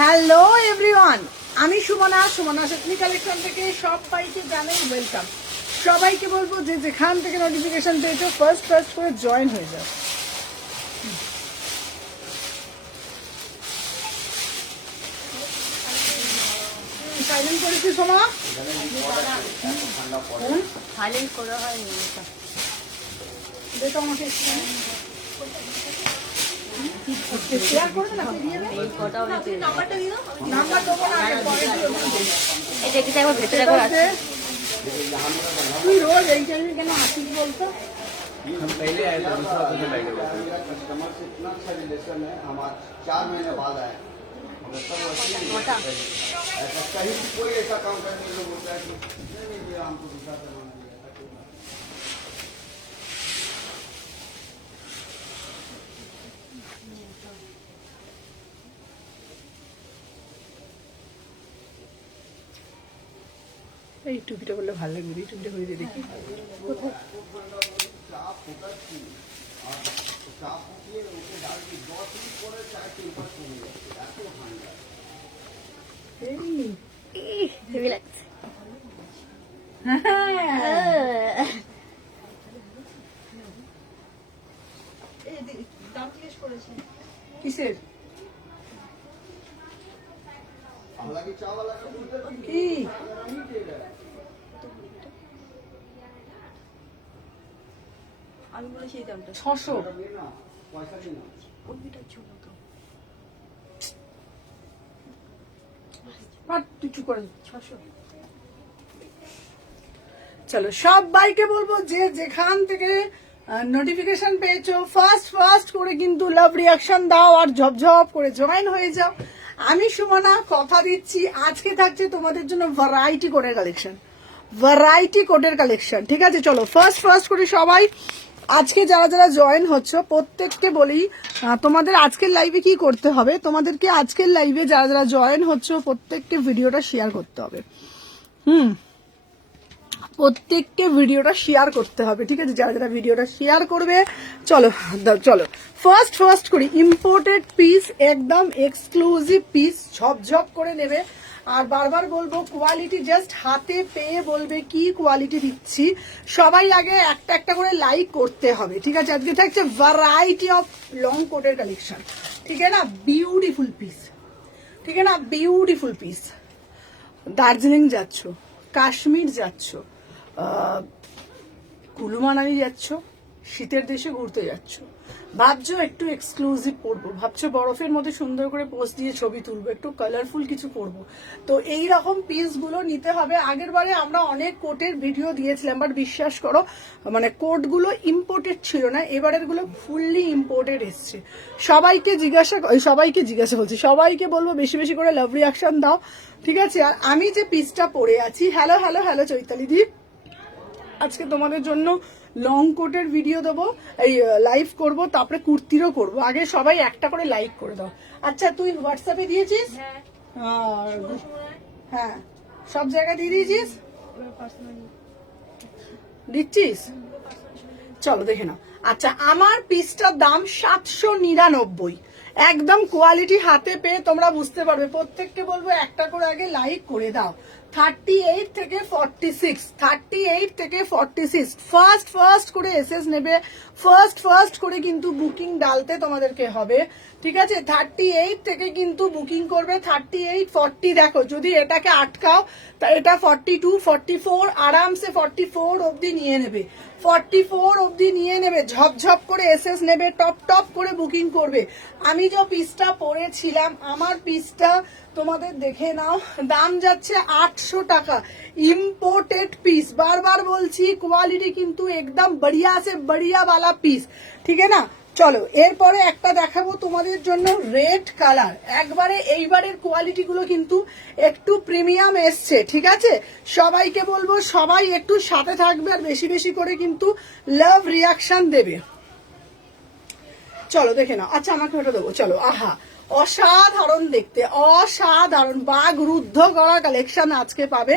Hello everyone, আমি সুমনা শক্তি collection থেকে সবাইকে জানাই ওয়েলকাম। সবাইকে বলবো যে যেখান থেকে নোটিফিকেশন পেয়েছো ফার্স্ট করে জয়েন হয়ে যাও। সাইলেন্ট করেছি সোমা, সাইলেন্ট করা হয়নি। দেখো আমাকে শেয়ার করে না, নাম্বার দেবো না, পরে এটা কি একবার ভেতরে একবার আছে। তুই রোজ এই টাইমে কেন আসিস বলতো? हम पहले आए थे, दूसरा मुझे बैठे कस्टमर से इतना अच्छा रिलेशन है। हमारा 4 महीने बाद आए, हमें सब ऐसा कहीं भी कोई ऐसा काम करने के लिए बोलता है कि नहीं भैया हमको दूसरा सामान दिया। এই টুপিটা বললে ভালো লাগবে, এই টুপিটা হয়ে যায় দেখি কোথায়। কিসের কি আমি বলেছি এই দামটা 600 কিছু করে 600। চলো সবাইকে বলবো যে যেখান থেকে নোটিফিকেশন পেয়েছো ফার্স্ট করে কিন্তু লাভ রিয়াকশন দাও আর ঝপঝপ করে জয়েন হয়ে যাও। আমি সুমনা কথা দিচ্ছি আজকে থাকছে তোমাদের জন্য ভ্যারাইটি কোডের কালেকশন, ঠিক আছে? চলো ফার্স্ট করে সবাই আজকে যারা যারা জয়েন হচ্ছে প্রত্যেককে বলি তোমাদের আজকের লাইভে কি করতে হবে, তোমাদেরকে আজকের লাইভে যারা যারা জয়েন হচ্ছে প্রত্যেককে ভিডিওটা শেয়ার করতে হবে। প্রত্যেককে ভিডিওটা শেয়ার করতে হবে, ঠিক আছে? যারা যারা ভিডিওটা শেয়ার করবে চলো ফার্স্ট করি ইম্পোর্টেড পিস, একদম এক্সক্লুসিভ পিস, ঝপঝপ করে নেবে। আর বারবার বলবো কোয়ালিটি জাস্ট হাতে পেয়ে বলবে কি কোয়ালিটি দিচ্ছি। সবাই আগে একটা একটা করে লাইক করতে হবে, ঠিক আছে? আজকে থাকছে ভ্যারাইটি অফ লং কোটের কালেকশন, ঠিক আছে না? বিউটিফুল পিস, দার্জিলিং যাচ্ছ, কাশ্মীর যাচ্ছ, কুলু মানালি যাচ্ছ, শীতের দেশে ঘুরতে যাচ্ছ, ভাবছো একটু এক্সক্লুসিভ পরবো, ভাবছো বরফের মধ্যে সুন্দর করে পোস্ট দিয়ে ছবি তুলবো, একটু কালারফুল কিছু করবো, তো এই রকম পিস গুলো নিতে হবে। আগের বারে আমরা অনেক কোটের ভিডিও দিয়েছিলাম, বাট বিশ্বাস করো মানে কোট গুলো ইম্পোর্টেড ছিল না, এবারের গুলো ফুললি ইম্পোর্টেড এসছে। সবাইকে বলবো বেশি বেশি করে লাভ রিয়াকশন দাও, ঠিক আছে? আর আমি যে পিসটা পরে আছি, হ্যালো চৈতালি দি, আজকে তোমাদের জন্য লং কোটের ভিডিও দেবো, এই লাইভ করবো, তারপরে কুর্তিরও করবো। আগে সবাই একটা করে লাইক করে দাও। আচ্ছা তুই হোয়াটসঅ্যাপে দিয়েছিস? হ্যাঁ সব জায়গায় দিয়ে দিয়েছিস, দিচ্ছিস? চলো দেখে নাও। আচ্ছা আমার পিসটার দাম 799, একদম কোয়ালিটি হাতে পেয়ে তোমরা বুঝতে পারবে। প্রত্যেককে বলবো একটা করে আগে লাইক করে দাও। 38 থেকে 46 ফার্স্ট করে এসএস নেবে, ফার্স্ট করে কিন্তু বুকিং ডালতে তোমাদেরকে হবে, ঠিক আছে? 38 থেকে কিন্তু বুকিং করবে, 38 40 দেখো যদি এটাকে আটকাও তা এটা 42 44 আরামসে 44 অবধি নিয়ে নেবে, 44 অবধি নিয়ে নেবে, ঝপঝপ করে এসএস নেবে, টপ করে বুকিং করবে। আমি যে পিসটা পরেছিলাম আমার পিসটা তোমাদের দেখে নাও, দাম যাচ্ছে 800 টাকা, ইম্পোর্টেড পিস, বারবার বলছি কোয়ালিটি কিন্তু একদম বড়িয়া সে বড়িয়া वाला পিস, ঠিক আছে না? চলো এরপরে একটা দেখাবো তোমাদের জন্য রেড কালার, একবারে এইবারের কোয়ালিটি গুলো কিন্তু একটু প্রিমিয়াম এসছে, ঠিক আছে? সবাইকে বলবো সবাই একটু সাথে থাকবে আর বেশি বেশি করে কিন্তু লাভ রিয়াকশন দেবে। চলো দেখে নাও। আচ্ছা আমাকে ওটা দেবো, চলো। আহা অসাধারণ দেখতে, অসাধারণ বাঘ রুদ্ধ করা কালেকশন আজকে পাবে।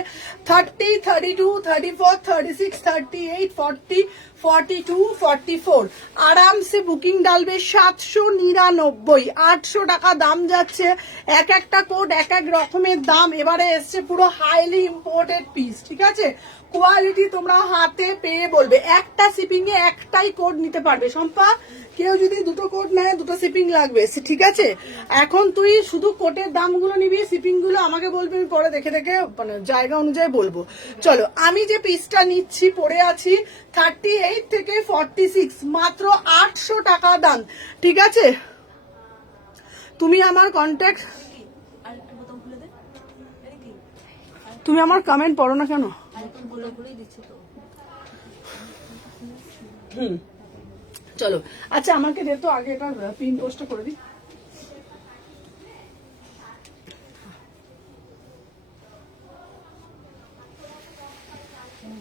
30 32 34 36 38 40 42, 44 आराम से बुकिंग डालবে 799 800 টাকা দাম যাচ্ছে এক একটা কোড এক এক রকমের দাম এবারে এসছে পুরো হাইলি ইম্পোর্টেড পিস ঠিক আছে কোয়ালিটি তোমরা হাতে পেয়ে বলবে একটা শিপিং এ একটাই কোড নিতে পারবে সম্পা কেউ যদি দুটো কোড নেয় দুটো শিপিং লাগবে ঠিক আছে এখন তুই শুধু কোটের দামগুলো নিবি শিপিং গুলো আমাকে বলবি আমি পরে দেখে দেখে মানে জায়গা অনুযায়ী বলবো চলো আমি যে পিসটা নিচ্ছি পরে আছি 38 থেকে 46 মাত্র 800 টাকা দাম ঠিক আছে তুমি আমার কন্ট্যাক্ট আর একটু বোতাম খুলে দে এই কি তুমি আমার কমেন্ট পড়ো না কেন আর একটু বলেই দিচ্ছে তো হুম চলো আচ্ছা আমাকে দে তো আগে এটা পিন পোস্টটা করে দিই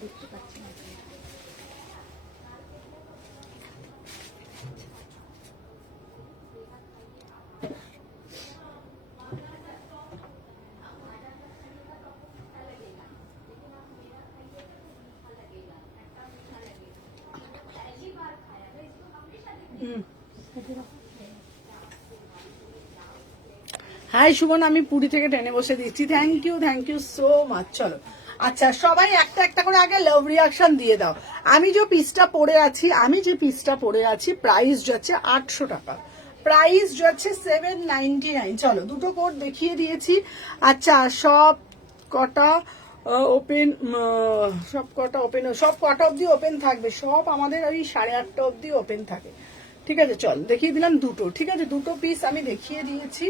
দেখতে পাচ্ছি না হাই সুমন আমি পুরী থেকে ট্রেনে বসে দিচ্ছি থ্যাংক ইউ সো মাচ চলো আচ্ছা সবাই একটা একটা করে আগে লাভ রিয়াকশন দিয়ে দাও আমি যে পিসটা পরে আছি প্রাইস যাচ্ছে 800 টাকা প্রাইস যাচ্ছে 799 চলো দুটো কোড দেখিয়ে দিয়েছি আচ্ছা সব কটা ওপেন সব কটা অবধি ওপেন থাকবে সব আমাদের ওই 8:30 অবধি ওপেন থাকে ঠিক আছে চল দেখিয়ে দিলাম দুটো ঠিক আছে দুটো পিস আমি দেখিয়ে দিয়েছি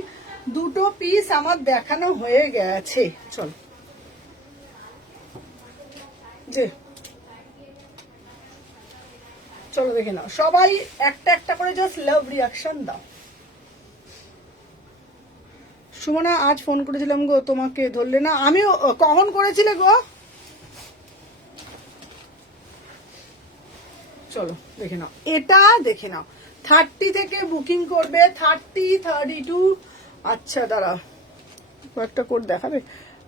দুটো পিস আমার দেখানো হয়ে গেছে চল যে চলো দেখে নাও সবাই একটা একটা করে জাস্ট লাভ রিয়াকশন দাও সুমনা আজ ফোন করেছিলাম গো তোমাকে ধরলে না আমিও কখন করেছিলে গো চলো দেখে নাও এটা দেখে নাও 30 থেকে বুকিং করবে 30, 32 আচ্ছা দাঁড়া কয়েকটা কোড দেখাবে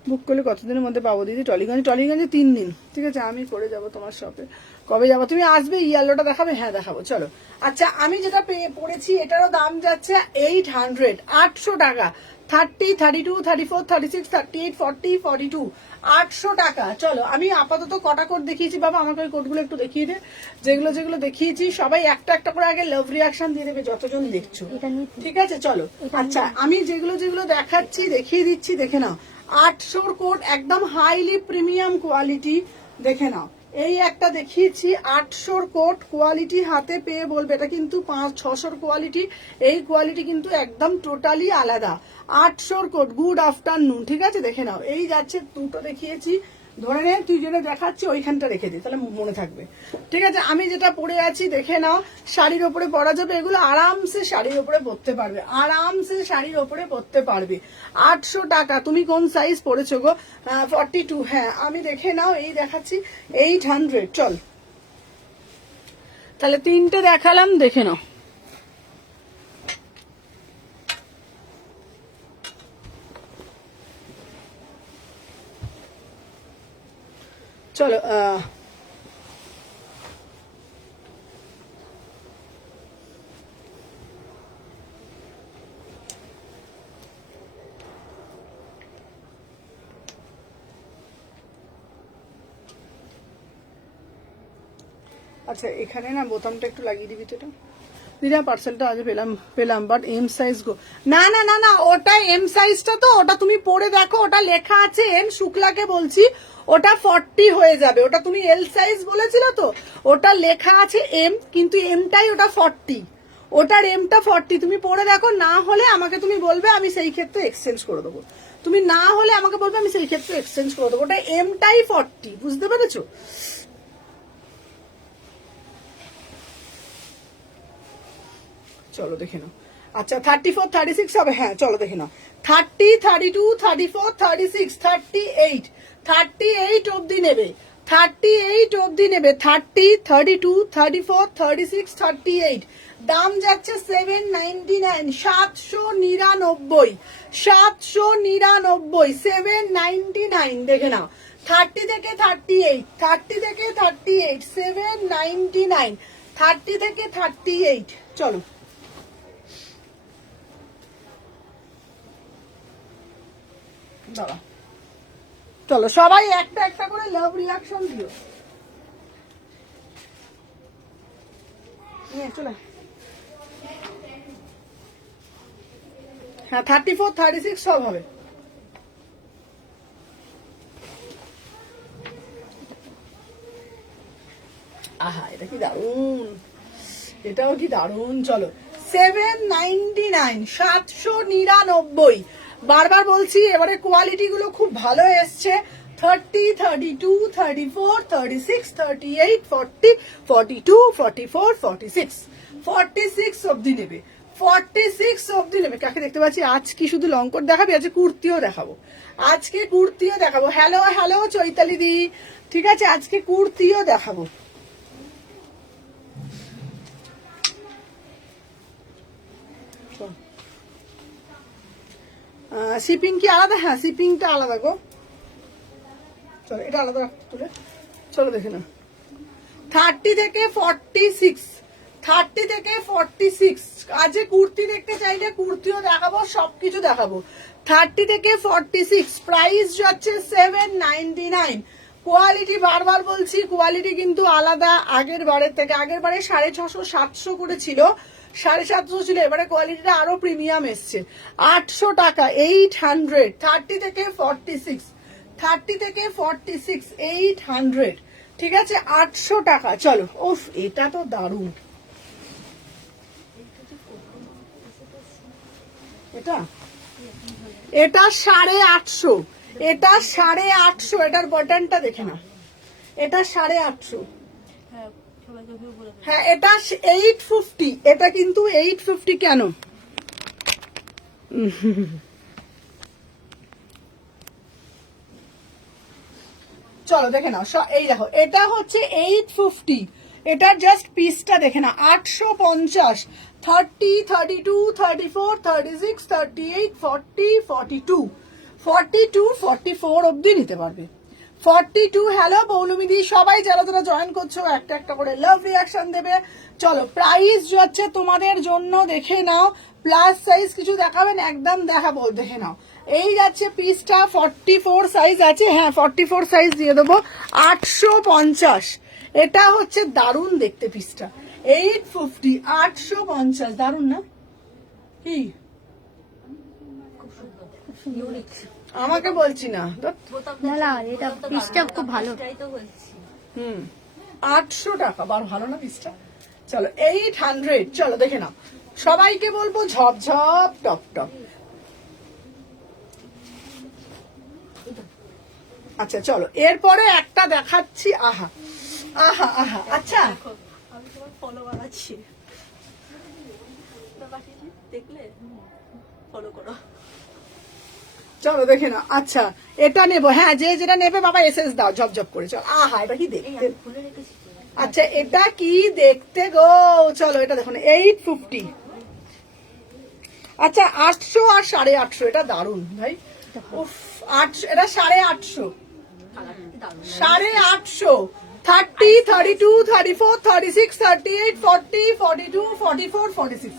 বুক করলে কতদিনের মধ্যে পাবো দিদি টলিগঞ্জে 3 দিন ঠিক আছে আমি করে যাব তোমার শপে কবে যাবো তুমি আসবে ইয়েলোটা দেখাবে হ্যাঁ দেখাবো চলো আচ্ছা আমি যেটা পড়েছি এটারও দাম যাচ্ছে 800 800 টাকা 30, 32, 34, 36, 38, 40, 42 800 টাকা চলো আমি আপাতত কটা কোড দেখিয়েছি বাবা আমাকে ওই কোডগুলো একটু দেখিয়ে দে যেগুলো দেখিয়েছি সবাই একটা একটা করে আগে লাভ রিয়াকশন দিয়ে দেবে যতজন দেখছো ঠিক আছে চলো আচ্ছা আমি যেগুলো দেখাচ্ছি দেখিয়ে দিচ্ছি দেখে নাও 800 কোড একদম হাইলি প্রিমিয়াম কোয়ালিটি দেখে নাও এই একটা দেখিয়েছি 800 কোড কোয়ালিটি হাতে পেয়ে বলবে এটা কিন্তু 500-600 কোয়ালিটি এই কোয়ালিটি কিন্তু একদম টোটালি আলাদা 800 কোড গুড আফটারনুন ঠিক আছে দেখে নাও এই যাচ্ছে দুটো দেখিয়েছি ধরে নে তুই যেটা দেখাচ্ছি ওইখানটা রেখে দে তাহলে মনে থাকবে ঠিক আছে আমি যেটা পরে আছি দেখে নাও শাড়ির ওপরে পরা যাবে এগুলো আরামসে শাড়ির ওপরে পরতে পারবে 800 টাকা তুমি কোন সাইজ পরেছো গো 42 হ্যাঁ আমি দেখে নাও এই দেখাচ্ছি 800 চল তাহলে তিনটে দেখালাম দেখে নাও চলো আচ্ছা এখানে না বোতামটা একটু লাগিয়ে দিবি তো দিদা পার্সেলটা আজ পেলাম বাট এম সাইজ গো না না না না ওটা এম সাইজটা তো ওটা তুমি পরে দেখো ওটা লেখা আছে এম শুক্লাকে বলছি ওটা 40 হয়ে যাবে ওটা তুমি এল সাইজ বলেছিল তো ওটা লেখা আছে এম কিন্তু এমটাই ওটা 40 ওটার এমটা 40 তুমি পরে দেখো না হলে আমাকে তুমি বলবে আমি সেই ক্ষেত্রে এক্সচেঞ্জ করে দেবো ওটা এমটাই 40 বুঝতে পেরেছো চলো দেখে নাও আচ্ছা 34, 36 হবে হ্যাঁ চলো দেখে নাও 30, 32, 34, 36, 38 অবধি নেবে 30, 32, 34, 36, 38 দাম যাচ্ছে 799 799 799 দেখে নাও 30 থেকে 38, 30 থেকে 38, 799, 30 থেকে 38। চলো দাঁড়া, চলো সবাই একটা একটা করে লাভ রিয়াকশন দিও। চলে হ্যাঁ 34, 36 সব হবে। আহা এটা কি দারুন, এটাও কি দারুন। চলো 799, 799। বারবার বলছি এবারে কোয়ালিটি গুলো খুব ভালো এসছে। 30, 32, 34, 36, 38, 40, 42, 44, 46, 46 অব্দি নেবে, 46 অব্দি নেবে। কাকে দেখতে পাচ্ছি? আজ কি শুধু লং কোট দেখাবি? আজকে কুর্তিও দেখাবো, আজকে কুর্তিও দেখাবো। হ্যালো হ্যালো চৈতালি দি, ঠিক আছে আজকে কুর্তিও দেখাবো। শিপিং কি আলাদা? হ্যাঁ শিপিংটা আলাদা গো। চলো এটা আলাদা রাখতে তুলে, চলো দেখে না। 30 থেকে 46, 30 থেকে 46। আজ কুর্তি দেখতে চাইলে কুর্তিও দেখাবো, সবকিছু দেখাবো। 30 থেকে 46, প্রাইস যাচ্ছে 799। কোয়ালিটি বারবার বলছি কোয়ালিটি কিন্তু আলাদা আগের বারের থেকে। আগের বারে 650, 700 করে ছিল, 750 ছিল, এবারে কোয়ালিটিটা আরো প্রিমিয়াম এসছে। 800 টাকা, 800। 30 থেকে 46, 30 থেকে 46, 800, ঠিক আছে 800 টাকা। চলো ওফ এটা তো দারুন। এটা এটা 850, এটা 850। এটার বাটনটা দেখে না, এটা 850। হ্যাঁ সবাইকে ভিউ বলে দেবে। হ্যাঁ এটা 850, এটা কিন্তু 850 কেন? চলো দেখে নাও, এই দেখো এটা হচ্ছে 850, এটা জাস্ট পিসটা দেখে না। 850, 30, 32, 34, 36, 38, 40, 42, 42, 44 অব্দি নিতে পারবে। 42। হ্যালো পৌলমিদি, সবাই যারা যারা জয়েন করছো একটা একটা করে লাভ রিয়াকশন দেবে। চলো প্রাইস যাচ্ছে তোমাদের জন্য, দেখে নাও। প্লাস সাইজ কিছু দেখাবেন? একদম দেখাবো, দেখে নাও। এই যাচ্ছে পিসটা 44 সাইজ আছে, হ্যাঁ 44 সাইজ দিয়ে দেবো। 850, এটা হচ্ছে দারুণ দেখতে পিসটা। 850, 850, দারুণ না? কি খুব সুন্দর, ইউনিক। আমাকে বলছি না না না এটা পিসটা খুব ভালো। এটাই তো বলছি। 800 টাকা, বার ভালো না পিসটা? চলো 800। চলো দেখে নাও, সবাইকে বলবো ঝপঝপ টপ টপ। আচ্ছা চলো এরপরে একটা দেখাচ্ছি। আহা আহা আহা, আচ্ছা দেখো আমি তোমার ফলো বানাচ্ছি, দেখলে ফলো করো। চলো দেখে নাও। আচ্ছা এটা নেবো, হ্যাঁ যে যেটা নেবে বাবা এসএস দাও ঝপঝপ করে। চলো আহা এটা কি এই দেখতে, আমি খুলে রেখেছি তো। আচ্ছা এটা কি দেখতে গো। চলো এটা দেখুন 850। আচ্ছা 800 আর 850, এটা দারুন ভাই। উফ 800, এটা 850, কালারটা কি দারুণ। 850। 30, 32, 34, 36, 38, 40, 42, 44, 46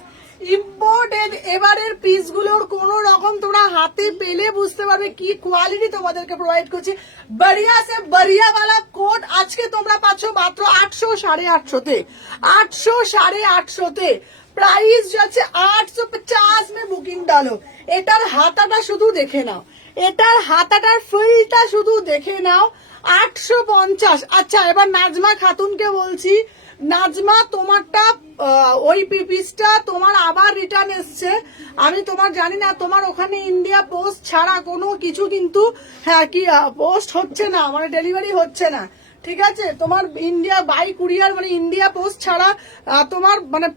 ইম্পোর্টেড। এবারের পিসগুলোর কোন রকম তোমরা হাতে পেলে বুঝতে পারবে কি কোয়ালিটি তোমাদেরকে প্রোভাইড করছি। বড়িয়া সে বড়িয়া वाला কোট আজকে তোমরা পাচ্ছ মাত্র 800, 850 তে। 800, 850 তে প্রাইস যাচ্ছে। 850 মে বুকিং ডালো। এটার হাতাটা শুধু দেখে নাও, এটার হাতাটার ফুলটা শুধু দেখে নাও। 850। আচ্ছা এবার নাজমা খাতুনকে বলছি, নাজমা তোমারটা ওই পিসটা তোমার আবার রিটার্ন এসছে। আমি তোমার জানি না, তোমার ওখানে ইন্ডিয়া পোস্ট ছাড়া কোনো কিছু কিন্তু হ্যাঁ কি পোস্ট হচ্ছে না, মানে ডেলিভারি হচ্ছে না, ঠিক আছে? তোমার ইন্ডিয়া বাই কুরিয়ার মানে ইন্ডিয়া পোস্ট ছাড়া তোমার মানে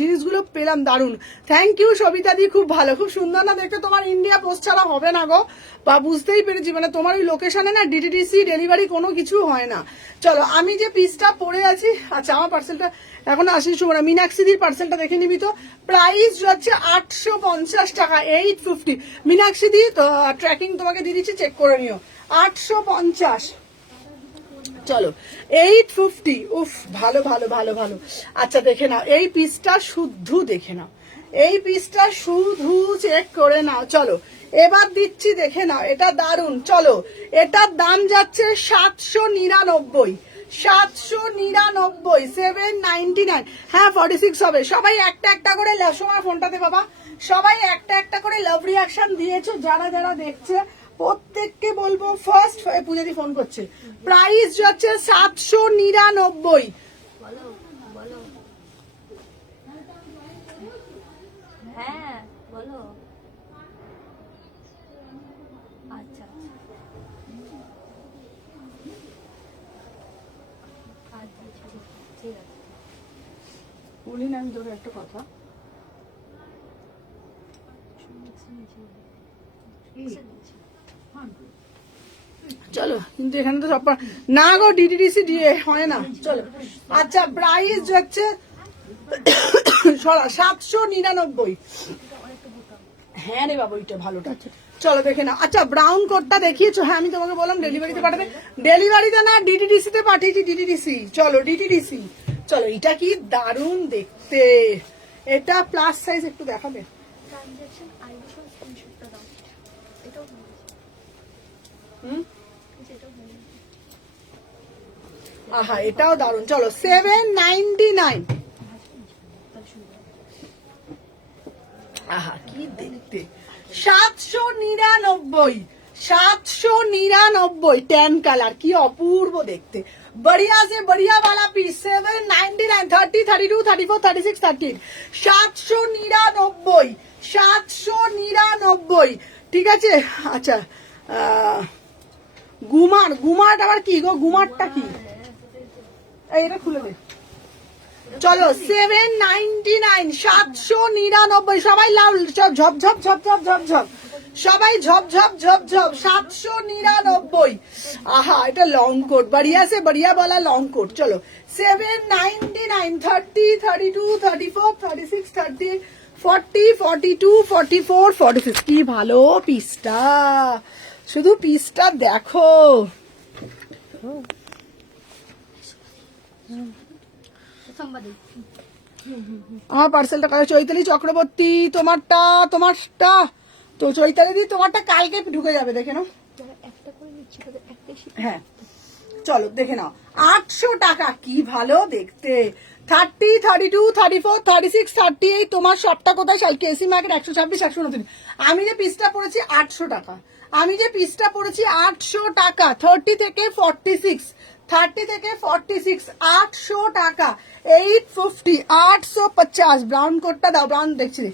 জিনিসগুলো পেলাম। দারুন, থ্যাংক ইউ সবিতা দি, খুব ভালো, খুব সুন্দর না দেখতে। তোমার ইন্ডিয়া পোস্ট ছাড়া হবে না গো, বা বুঝতেই পেরেছি, মানে তোমার ওই লোকেশনে না ডিটিডিসি ডেলিভারি কোনো কিছু হয় না। চলো আমি যে পিসটা পরে আছি, আচ্ছা আমার পার্সেলটা এখন আসিস শুভ না। মীনাক্ষীদির পার্সেলটা দেখে নিবি তো। প্রাইস যাচ্ছে 850 টাকা, 850। মীনাক্ষীদি তো ট্র্যাকিং তোমাকে দিয়ে দিচ্ছি, চেক করে নিও। 850। চলো 850। উফ, ভালো ভালো ভালো ভালো। আচ্ছা দেখে নাও এই পিসটা, শুদ্ধ দেখে নাও এই পিসটা, শুধু চেক করে নাও। চলো এবার দিচ্ছি, দেখে নাও, এটা দারুন। চলো এটার দাম যাচ্ছে 799, 799, 799। হ্যাঁ 46 হবে। সবাই একটা একটা করে সময় ফোনটাতে বাবা, সবাই একটা একটা করে লাভ রিয়াকশন দিয়েছো যারা যারা দেখছে, প্রত্যেককে বলবো ফার্স্ট। পূজাদি ফোন করছে। প্রাইস যাচ্ছে 799। বলো বলো, হ্যাঁ বলো। আচ্ছা আচ্ছা ঠিক আছে। বলি না আমি তোকে একটা কথা, চলো কিন্তু এখানে তো সব না গো, ডিডিডিসি দিয়ে হয় না। চলো আচ্ছা প্রাইস যাচ্ছে 799। হ্যাঁ রে বাবা ওইটা ভালোটা। চলো দেখে না। আচ্ছা ব্রাউন কোডটা দেখিয়েছো? হ্যাঁ আমি তোমাকে বললাম ডেলিভারিতে পাঠাবে। ডেলিভারিতে না, ডিটিডিসি তে পাঠিয়েছি, ডিটিডিসি। চলো ডিটিডিসি। চলো এটা কি দারুণ দেখতে, এটা প্লাস সাইজ, একটু দেখাবে? ট্রানজ্যাকশন আইডি সহ স্ক্রিনশটটা দাও। এটাও হয়ে গেছে, হুম, এটাও হয়ে গেছে। আহা এটাও দারুণ। চলো 799। আহা কি দেখতে, 799, 799। ট্যান কালার, কি অপূর্ব দেখতে। बढ़िया से बढ़िया वाला पीस 799, 30, 32, 34, 36, 38, 799, 799। ঠিক আছে। আচ্ছা গুমার, গুমার আবার কি গো, গুমারটা কি? এটা খুলে দে। চলো 799, 799। সবাই লাভ ঝপ ঝপ ঝপ ঝপ ঝপ ঝপ, সবাই ঝপ ঝপ ঝপ ঝপ। 799। আহা এটা লং কোট, बढ़िया से बढ़िया वाला লং কোট। চলো 799, 30, 32, 34, 36, 38, 40, 42, 44, 46। কি ভালো পিসটা, শুধু পিসটা দেখো। আমার পার্সেলটা কাছে। চৈতালি চক্রবর্তী তোমারটা, তোমারটা তো চৈতালি দি তোমারটা কালকে ঢুকে যাবে, দেখে নাও। যারা একটা করে নিচ্ছে তাদের একটাই শিখবে। হ্যাঁ চলো দেখে নাও। 800 টাকা, কি ভালো দেখতে। 30, 32, 34, 36, 38। তোমার সবটা কোথায়? শালকে এসি মার্কেট 126, 129। আমি যে পিসটা পড়েছি 800 টাকা, আমি যে পিসটা পড়েছি 800 টাকা। 30 থেকে 46, 30 থেকে 46, 800 টাকা। 850, 850। ব্রাউন কোটটা দাও, ব্রাউন দেখছি।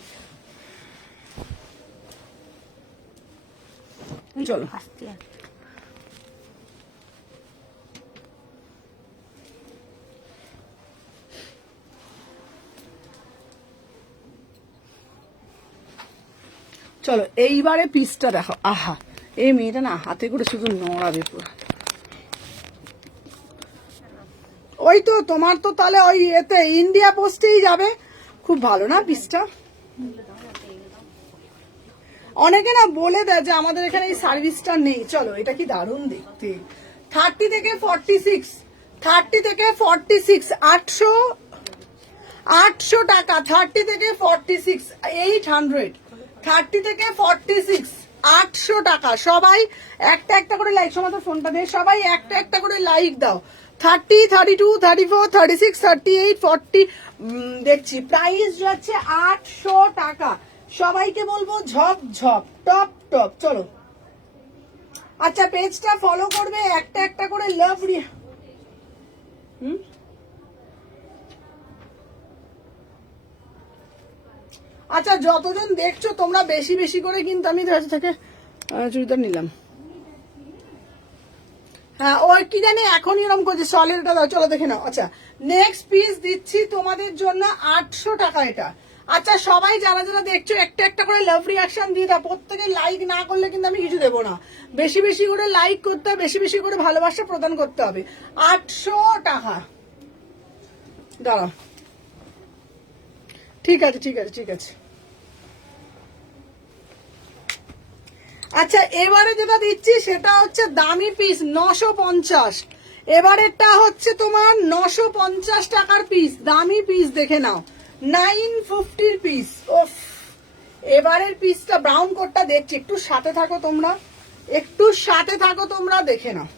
চলো চলো এইবারে পিসটা দেখো। আহা এই মেয়েটা না হাতে করে শুধু নড়াবে পুরো। ওই তো তোমার তো তাহলে ওই এতে ইন্ডিয়া পোস্টেই যাবে। খুব ভালো না পিসটা? অনেকে না বলে দেয় যে আমাদের এখানে এই সার্ভিসটা নেই। চলো এটা কি দারুণ দেখতে। 30 থেকে 46, 30 থেকে 46, 800 টাকা। 30 থেকে 46, 800। 30 থেকে 46, 800 টাকা। সবাই একটা একটা করে লাইক, সমাতে ফোনটা দিয়ে সবাই একটা একটা করে লাইক দাও। 30, 32, 34, 36, 38, 40। দেখছি প্রাইস যাচ্ছে 800 টাকা। সবাইকে বলবো ঝপ ঝপ, টপ টপ। চলো আচ্ছা পেজটা ফলো করবে, একটা একটা করে লাভ আচ্ছা যতজন দেখছো তোমরা বেশি বেশি করে কিন্তু আমি থেকে চুড়িদার নিলাম। হ্যাঁ ওই কি জানি এখনই এরকম করছে সলিডটা দাও। চলো দেখে নাও। আচ্ছা নেক্সট পিস দিচ্ছি তোমাদের জন্য 800 টাকা এটা। আচ্ছা সবাই যারা যারা দেখছো একটা একটা করে লাভ রিয়াকশন দিয়ে দাও। প্রত্যেকে লাইক না করলে কিন্তু আমি কিছু দেবো না। বেশি বেশি করে লাইক করতে হবে, বেশি বেশি করে ভালোবাসা প্রদান করতে হবে। 800 টাকা। দাঁড়াও ঠিক আছে ঠিক আছে ঠিক আছে। আচ্ছা এবারে যেটা দিচ্ছি সেটা হচ্ছে দামি পিস 950। এবারেরটা হচ্ছে তোমার 950 টাকার পিস, দামি পিস দেখে নাও, 950 পিস। ওফ, এবারের পিসটা ব্রাউন কোটটা দেখছি, একটু সাথে থাকো তোমরা, একটু সাথে থাকো তোমরা, দেখে নাও।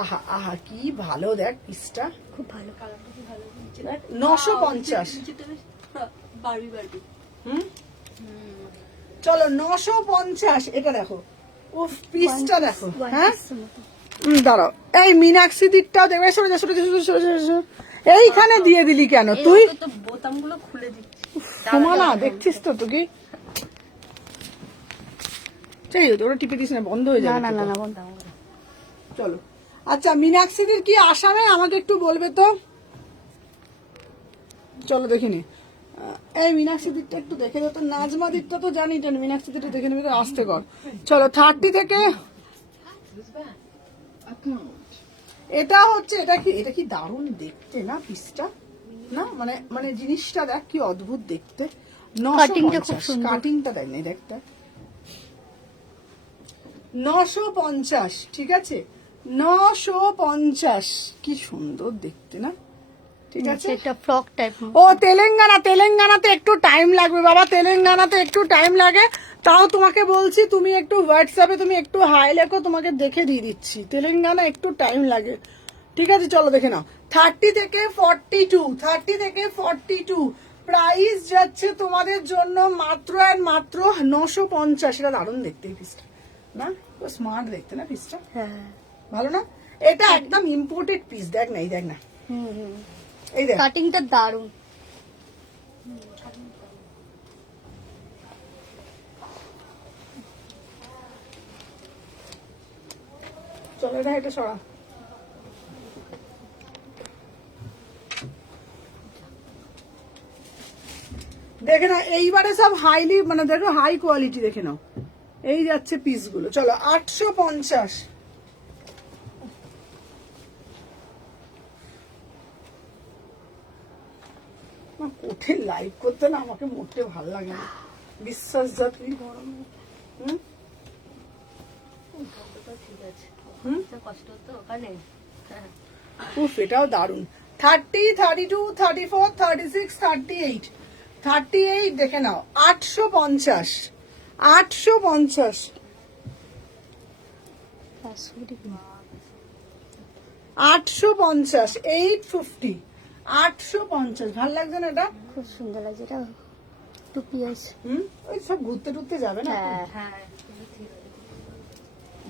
আহা আহা কি ভালো দেখ পিসটা, খুব ভালো। 950। Barbie Barbie. হুম, চলো 950 এটা দেখো। উফ পিসটা দেখো। হ্যাঁ দাঁড়াও, এই মীনাক্ষী দিকটাও দেখবে, সরে যা সরে যা সরে যা, সরে যা, সরে যা। এইখানে দিয়ে দিলি কেন তুই? তো বোতামগুলো খুলে দিচ্ছি। সমানা দেখছিস তো তুই? চাই ওটা টিপে দিস না, বন্ধ হয়ে যাবে। না না না বন্ধ। চলো আচ্ছা, মীনাক্ষীদের কি আসামে আমাকে একটু বলবে তো। চলো দেখিনি। এই মীনাক্ষী দিকটা একটু দেখে দাও তো, নাজমা দিকটা তো জানি, মীনাক্ষী দিকটা দেখে নেবে, আসতে কর। চলো 30 থেকে এটা হচ্ছে, এটা কি দারুণ দেখতে না পিসটা, না মানে মানে জিনিসটা দেখ কি অদ্ভুত দেখতে। কাটিংটা খুব সুন্দর। কাটিংটা দেখ না, দেখতে 950, ঠিক আছে 950, কি সুন্দর দেখতে না, ঠিক আছে। এটা ফ্রক টাইপ। ও তেলেঙ্গানাতে একটু টাইম লাগবে বাবা, তেলেঙ্গানাতে একটু টাইম লাগে। তাও তোমাকে বলছি, তুমি একটু হোয়াটসঅ্যাপে তুমি একটু হাই লেখো, তোমাকে দেখে দিয়ে দিচ্ছি। তেলেঙ্গানা একটু টাইম লাগে, ঠিক আছে। চলো দেখে নাও, 30 থেকে 42, 30 থেকে 42 প্রাইস যাচ্ছে তোমাদের জন্য মাত্র আর মাত্র 950। এটা দারুণ দেখতে এই পিসটা না, স্মার্ট দেখতে না পিসটা, হ্যাঁ ভালো না? এটা একদম ইম্পোর্টেড পিস, দেখ না এই দেখ না, এই দেখ কাটিংটা দারুণ। চলো এটা সরা। দেখে নাও এইবারে সব হাইলি মানে দেখো হাই কোয়ালিটি, দেখে নাও এই যাচ্ছে পিসগুলো। চলো 850। কোঠে লাইভ করতে না আমাকে মোটে ভালো লাগে না, বিশ্বাস যা তুই গরম। হুম কষ্ট তো ওখানে। উফ এটাও দারুন। 30, 32, 34, 36, 38, 38 দেখে নাও 850, 850, 850, 850, 850। ভাল লাগছে না এটা? খুব সুন্দর লাগছে এটা, 2 পিস। ওই সব ঘুরতে টুরতে যাবে না? হ্যাঁ হ্যাঁ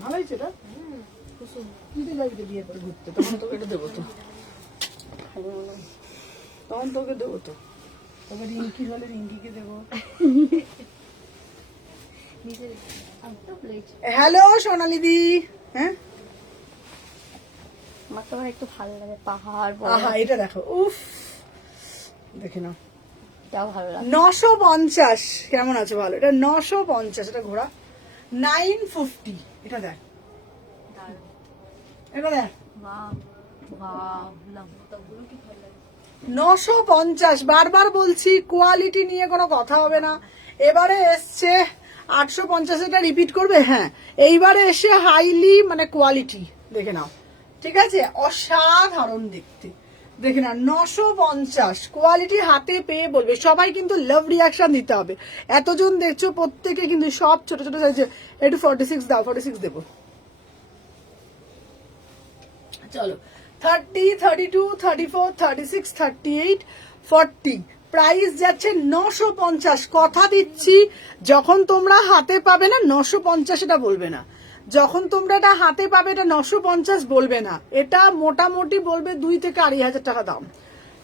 ভালো হয়েছে এটা, তুই যাবি তো বিয়ের পরে ঘুরতে, তখন তোকে এটা দেবো তো, তখন তোকে দেবো তো, তবে রিঙ্কি হলে রিঙ্কিকে দেবো। হ্যালো সোনালি দি। হ্যাঁ আমার তো একটু ভালো লাগে, পাহাড় আহা এটা দেখো, উফ দেখে নাও, এটাও ভালো লাগে। 950 কেমন আছে ভালো, এটা 950, এটা ঘোড়া 950, এটা দেখ, এটা দেখ 950। বারবার বলছি কোয়ালিটি নিয়ে কোনো কথা হবে না। এবারে এসছে 850, এটা রিপিট করবে, হ্যাঁ এইবারে এসে হাইলি মানে কোয়ালিটি দেখে নাও, ঠিক আছে, অসাধারণ দেখতে, দেখে না 950 কোয়ালিটি হাতে পেয়ে বলবে। সবাই কিন্তু লাভ রিয়াকশন দিতে হবে, এতজন দেখছো প্রত্যেকে কিন্তু সব ছোট ছোট সাইজে। একটু 46 দাও, 46 দেবো। চলো 30, 32, 34, 36, 38, 40 প্রাইস যাচ্ছে 950। কথা দিচ্ছি যখন তোমরা হাতে পাবে না 950 এটা বলবে না, যখন তোমরা এটা হাতে পাবে এটা 950 বলবে না, এটা মোটামুটি বলবে 2 থেকে 2,500 টাকা দাম,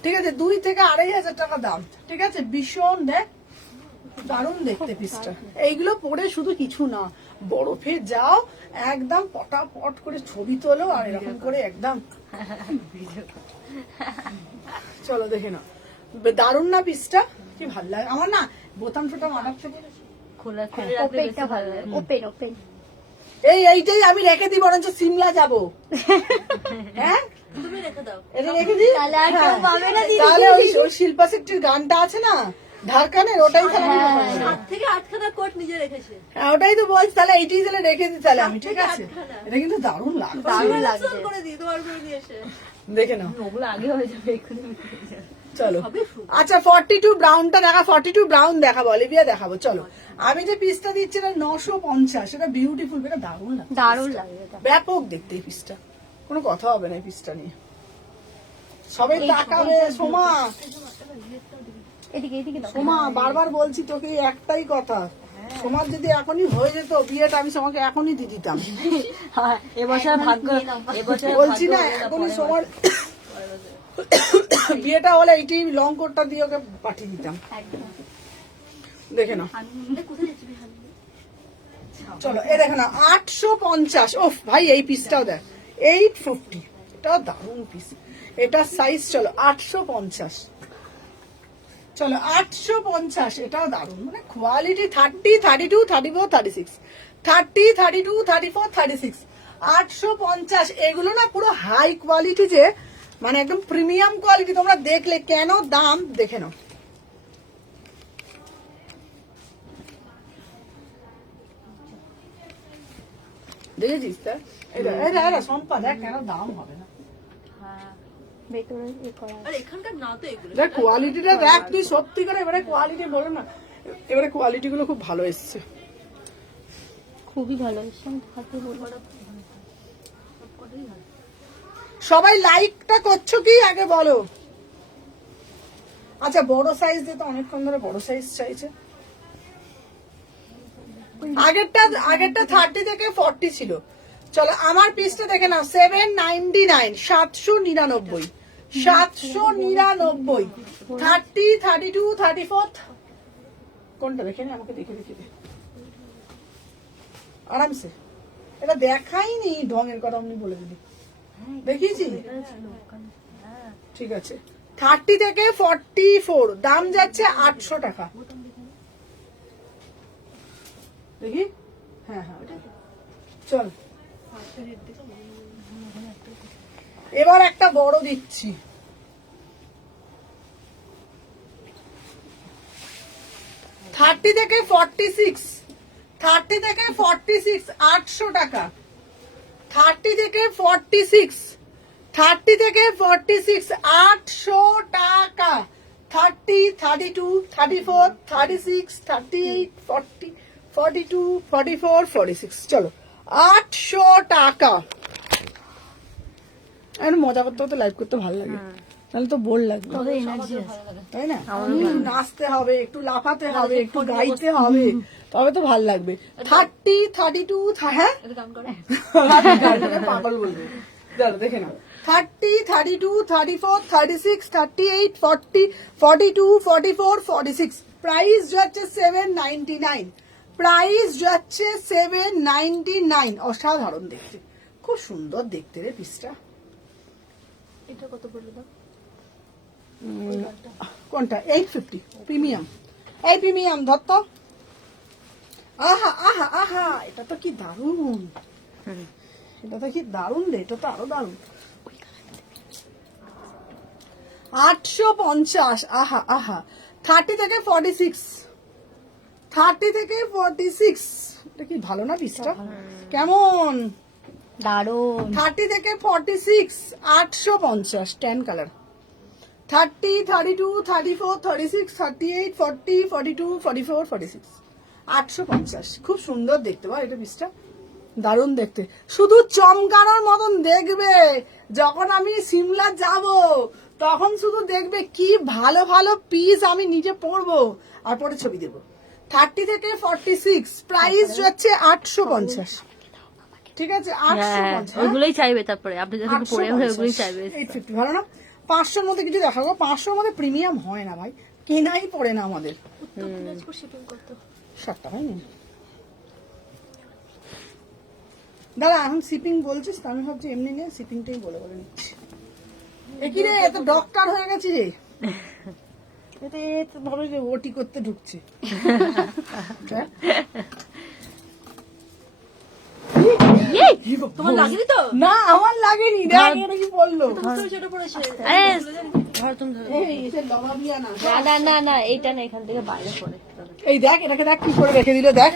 ঠিক আছে, 2 থেকে 2,500 টাকা দাম, ঠিক আছে। ভীষণ দেখ দারুণ দেখতে পিসটা। এইগুলো পরে শুধু কিছু না, বরফে যাও একদম পটাপট করে ছবি তোলো আর এরকম করে একদম। চলো দেখে নাও, দারুণ না পিসটা, কি ভাল লাগে আমার না, বোতাম টোতাম আনার থেকে খোলা ওপেনটা ভালো লাগে, ওপেন ওপেন। এইটাই আমি রেখে দিই, বরঞ্চ সিমলা যাবো। হ্যাঁ তুমি রেখে দাও। এটা রেখে দিই। তাহলে আর কেউ পাবে না দিদি। তাহলে ওই শিল্পা শেট্টির গানটা আছে না ধারকানের, ওটাই তাহলে আমি রেখে দিই। হাত থেকে 8খানা কোট নিজে রেখেছে। হ্যাঁ, ওটাই তো বলছি, তাহলে এইটাই তাহলে রেখে দিই তাহলে আমি, ঠিক আছে? এটা কিন্তু দারুণ লাগবে, দারুণ লাগছে। ফোন করে দিই তোমার করে দিয়ে এসে। দেখে নাও। ওগুলো আগে হয়ে যাবে এক্ষুনি। চলো হবে ফুল। আচ্ছা 42 ব্রাউনটা দেখা, 42 ব্রাউন দেখাবো, অলিভিয়া দেখাবো। চলো আমি যে পিসটা দিচ্ছি এটা 950, এটা বিউটিফুল, এটা দারুণ লাগছে, দারুণ লাগবে এটা। ব্যাপক দেখতে এই পিসটা, কোনো কথা হবে না এই পিসটা নিয়ে। সবাই তাকাবে। সোমা, এদিকে এদিকে দাও। সোমা বারবার বলছি তোকে এই একটাই কথা, সোমার যদি এখনই হয়ে যেত বিয়েটা, আমি সোমাকে এখনই দিয়ে দিতাম। হ্যাঁ, এবছর ভাগ্য, এবছর বলছি না এখনই সোমার বিয়েটা হলে এইটাই লং কোটটা দিয়ে ওকে পাঠিয়ে দিতাম। একদম। দেখে নাও। কোথায় যাচ্ছি বিহান? চলো এ দেখো না 850। ওফ ভাই এই পিসটাও দেখ 850, এটাও দারুণ পিস, এটা সাইজ চলো 850। চলো 850, এটাও দারুণ, মানে কোয়ালিটি 30, 32, 34, 36, 30, 32, 34, 36, 850। এগুলো না পুরো হাই কোয়ালিটি, যে মানে একদম প্রিমিয়াম কোয়ালিটি। তোমরা দেখলে কেন দাম দেখে নাও। দেখেছিস তা? এটা সম্পা দেখ কেন দাম হবে না। হ্যাঁ, ভেতরে এ করা আছে। আর এখানকার না তো এগুলো। দেখ কোয়ালিটিটা দেখ তুই, সত্যি করে এবারে কোয়ালিটি বলে না, এবারে কোয়ালিটি গুলো খুব ভালো এসছে। খুবই ভালো এসছে, আমি হাতে বলবো। সবাই লাইকটা করছো কি আগে বলো। আচ্ছা বড় সাইজ দিয়ে তো অনেকক্ষণ ধরে বড় সাইজ চাইছে। আগেরটা 30 থেকে 40 ছিল। চলো আমার পিসটা দেখে নাও 799, 799, 799, 30, 32, 34। কোনটা দেখে নি, আমাকে দেখে দে আরামসে। এটা দেখাইনি ঢঙের কথা, আমি বলে দিলি দেখিয়েছি। ঠিক আছে 30 থেকে 44, দাম যাচ্ছে 800 টাকা। দেখি, হ্যাঁ হ্যাঁ চল এবার একটা বড় দিচ্ছি। 30 থেকে 46, 30 থেকে 46, 800 টাকা। 30 থেকে 46, 30 থেকে 46, 800 টাকা। 30, 32, 34, 36, 38, 40, 42, 44, 46। চলো 800 টাকা। আর মজা করতে করতে লাইভ করতে ভালো লাগে, তাহলে তো বোর লাগবে, তবে এনার্জি আছে। তাই না? একটু নাচতে হবে, একটু লাফাতে হবে, একটু গাইতে হবে, তবে তো ভালো লাগবে। 30, 32, হ্যাঁ পাগল বলবে। চলো দেখে নাও 30, 32, 34, 36, 38, 40, 42, 44, 46। প্রাইস যাচ্ছে 799, প্রাইস যাচ্ছে 799। অসাধারণ দেখতে, খুব সুন্দর দেখতে রে পিসটা। এটা কত পড়লো দাও? কোনটা? 850 প্রিমিয়াম। এই প্রিমিয়াম ধরতো। আহা আহা আহা, এটা তো কি দারুণ, এটা তো কি দারুণ রে, এটা তো আরো দারুণ। 850, আহা আহা। 30 থেকে 46, 30 থেকে 46, এটা কি ভালো না পিসটা? কেমন দারুণ। 30 থেকে 46, 850, 10 কালার। 30, 32, 34, 36, 38, 40, 42, 44, 46, 850। খুব সুন্দর দেখতে পাও এটা পিসটা, দারুণ দেখতে, শুধু চমকানোর মতন দেখবে। যখন আমি সিমলা যাব তখন শুধু দেখবে কি ভালো ভালো পিস আমি নিজে পরবো আর পরে ছবি দেবো। 30 থেকে 46, প্রাইস হচ্ছে 850। ঠিক আছে 850। ওইগুলোই চাইবে, তারপরে আপনি যখন পরে ওইগুলোই চাইবে। 850 ভালো না? 500 মধ্যে কিছু দেখাবো। 500 মধ্যে প্রিমিয়াম হয় না ভাই, কেনাই পড়ে না আমাদের। উত্তর দিনাজপুর শিপিং কত? 60 টাকা নিন দাদা। এখন শিপিং বলছিস তো, আমি ভাবছি এমনি নিয়ে শিপিংটাই বলে বলে নিচ্ছি। একই রে, এত ডক্টর হয়ে গেছি রে, এতে তো ভাবে যে ওটি করতে ঢুকছে। হ্যাঁ? তোমার লাগেনি তো? না আমার লাগেনি, দেখ এটা কি বললো। ধর তুমি ধরো। এই এটা লবাবিয়া না। না না না না, এইটা না, এখান থেকে বাইরে পড়ে। এই দেখ এটাকে দেখ কি করে রেখে দিল, দেখ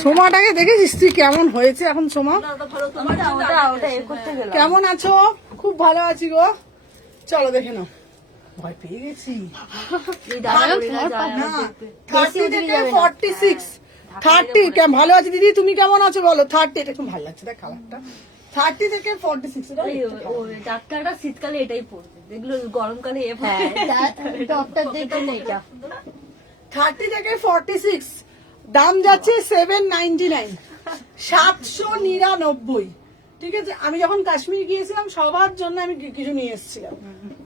সোমাটাকে দেখেছিস তুই কেমন হয়েছে এখন সোমা? ওটা এ করতে গেলাম। কেমন আছো? খুব ভালো আছি গো। চলো দেখে নাও। ভয় পেয়ে গেছি। না 30 থেকে 46 30 কেমন ভালো আছে দিদি, তুমি কেমন আছো বলো? 30 এটা খুব ভালো লাগছে দেখ কালারটা। 30 থেকে 46 এটা ডাক্তাররা শীতকালে এটাই পড়বে, এগুলো গরমকালে ডক্টর দেখবেন এটা। 30 থেকে 46 দাম যাচ্ছে 799 799। ঠিক আছে, আমি যখন কাশ্মীর গিয়েছিলাম সবার জন্য আমি কিছু নিয়ে এসেছিলাম।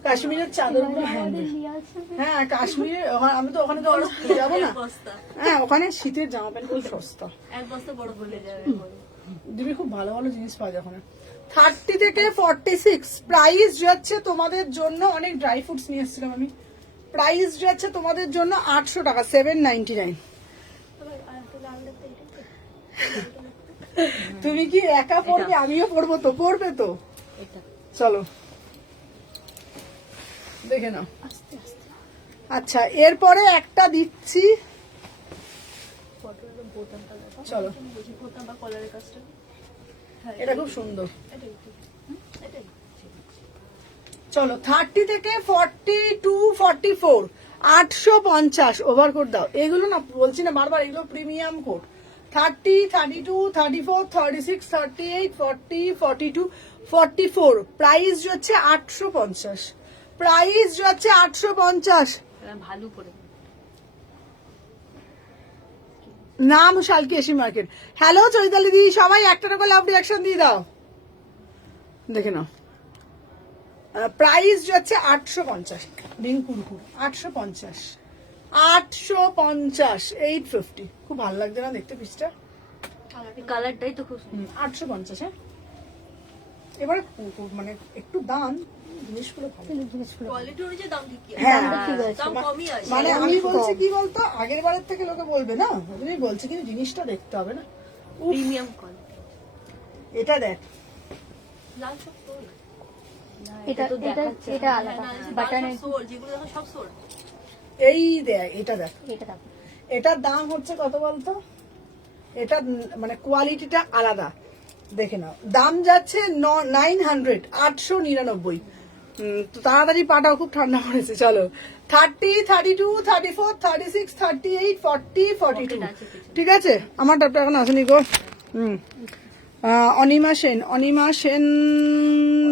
কাশ্মীরের চাদর, হ্যাঁ কাশ্মীরে আমি তো ওখানে তো যাবো না। হ্যাঁ ওখানে শীতের জামা প্যান্ট খুব সস্তা, দিবি খুব ভালো ভালো জিনিস পাওয়া যায় ওখানে। 30 থেকে 46 প্রাইস যাচ্ছে তোমাদের জন্য, অনেক ড্রাই ফ্রুটস নিয়ে এসেছিলাম আমি। প্রাইস যাচ্ছে তোমাদের জন্য 800 টাকা, 799। তুমি কি একা পড়বে? আমিও পড়বো তো, পড়বে তো। চলো দেখে নাও। আচ্ছা এরপরে একটা দিচ্ছি, চলো এটা খুব সুন্দর। চলো 30 থেকে 42 44 850 ওভার কোট দাও। এগুলো না বলছি না বারবার, এগুলো প্রিমিয়াম কোট। 30 32 34 36 38 40 42 44 প্রাইস হচ্ছে 850। প্রাইস হচ্ছে 850। ভালো করে নাম শালকি এসি মার্কেট। হ্যালো চৈতালি দি, সবাই একটা করে লাভ রিয়াকশন দিয়ে দাও, দেখে নাও। প্রাইস হচ্ছে 850। রিঙ্কুরকুর 850 850 850। খুব ভালো লাগছে না দেখতে পিসটা? কালারটাই তো খুব 850। হ্যাঁ এবারে মানে একটু দাম জিনিসগুলো ভালো, হ্যাঁ মানে আমি বলছি কি বলতো, আগের বারের থেকে লোকে বলবে না, তুমি বলছি কিন্তু জিনিসটা দেখতে হবে না। Premium quality. এটা দেখ, এটা তো দেখাচ্ছে, এটা আলাদা বাটনের। এই দেখ এটা দেখ, এটা দেখো, এটার দাম হচ্ছে কত বলতো? এটা মানে কোয়ালিটিটা আলাদা, দেখে নাও। দাম যাচ্ছে 900 899। তো তাড়াতাড়ি পাটাও, খুব ঠান্ডা পড়েছে। চলো 30 32 34 36 38 40 42। ঠিক আছে, আমার ডাবটা এখন আসেনি গো। অনিমা সেন, অনিমা সেন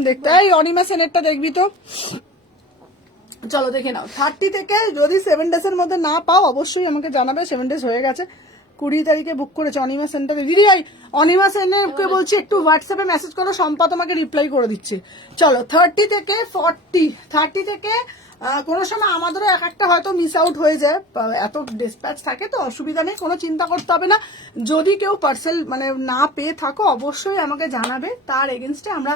দেখতে, এই অনিমা সেনেরটা দেখবি তো। চলো দেখে নাও। 30 থেকে যদি 7 ডেজ এর মধ্যে না পাও অবশ্যই আমাকে জানাবে। 7 ডেজ হয়ে গেছে, 20 তারিখে বুক করেছে অনিমা সেন্টারে। দিদি ভাই অনিমা সেনকে বলছি একটু হোয়াটসঅ্যাপে মেসেজ করো, সম্পা তোমাকে রিপ্লাই করে দিচ্ছে। চলো 30 থেকে 40, 30 থেকে কোনো সময় আমাদেরও এক একটা হয়তো মিস আউট হয়ে যায়, এত ডিসপ্যাচ থাকে তো অসুবিধা নেই, কোনো চিন্তা করতে হবে না। যদি কেউ পার্সেল মানে না পেয়ে থাকো অবশ্যই আমাকে জানাবে, তার এগেনস্টে আমরা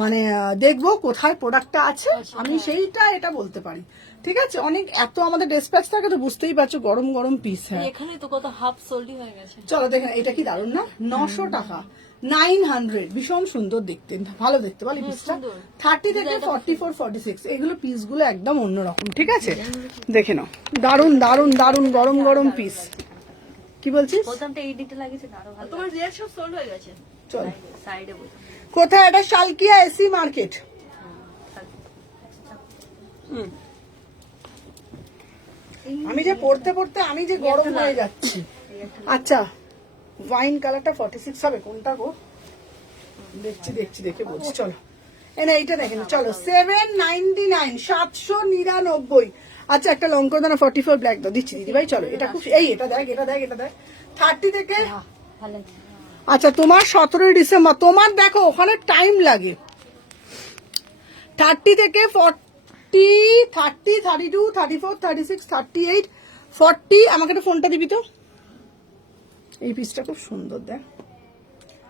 মানে দেখবো কোথায় প্রোডাক্টটা আছে, আমি সেইটা এটা বলতে পারি। ঠিক আছে, অনেক এত আমাদের ডিসপ্যাচ থাকে তো বুঝতেই পারছো, গরম গরম পিস। হ্যাঁ এখানে তো কত হাফ সোল্ডই হয়ে গেছে। চলো দেখেন, এটা কি দারুণ না, 900 টাকা 900, ভীষণ সুন্দর দেখতে, ভালো দেখতে বলি পিসটা। 30 থেকে 44 46 এগুলো পিসগুলো একদম অন্যরকম। ঠিক আছে দেখে নাও, দারুণ দারুণ দারুণ গরম গরম পিস। কি বলছিস? বোতামটা এই দিকটা লাগিয়েছে আরো ভালো। তোমার রিয়ার সব সোল্ড হয়ে গেছে। চল সাইডে বোতাম কোথায়? এটা শালকিয়া এসি মার্কেট। আমি যে পড়তে পড়তে আমি যে গরম হয়ে যাচ্ছি। আচ্ছা ওয়াইন কালারটা 46 হবে কোনটা গো? দেখছি দেখছি দেখে বলছি। চলো এনে এইটা দেখেন। চলো 799 799। আচ্ছা একটা লঙ্কা দানা 44 ব্ল্যাক দাও, দিচ্ছি দিদি ভাই। চলো এটা খুব, এই এটা দেখ এটা দেখ এটা দেখ। 30 থেকে, ভালো। আচ্ছা তোমার 17 ডিসেম্বর, তোমার দেখো ওখানে টাইম লাগে। 30 থেকে 40 30 32 34 36 38 40। আমাকে একটা ফোনটা দিবি তো, এই পিসটা খুব সুন্দর দেখ।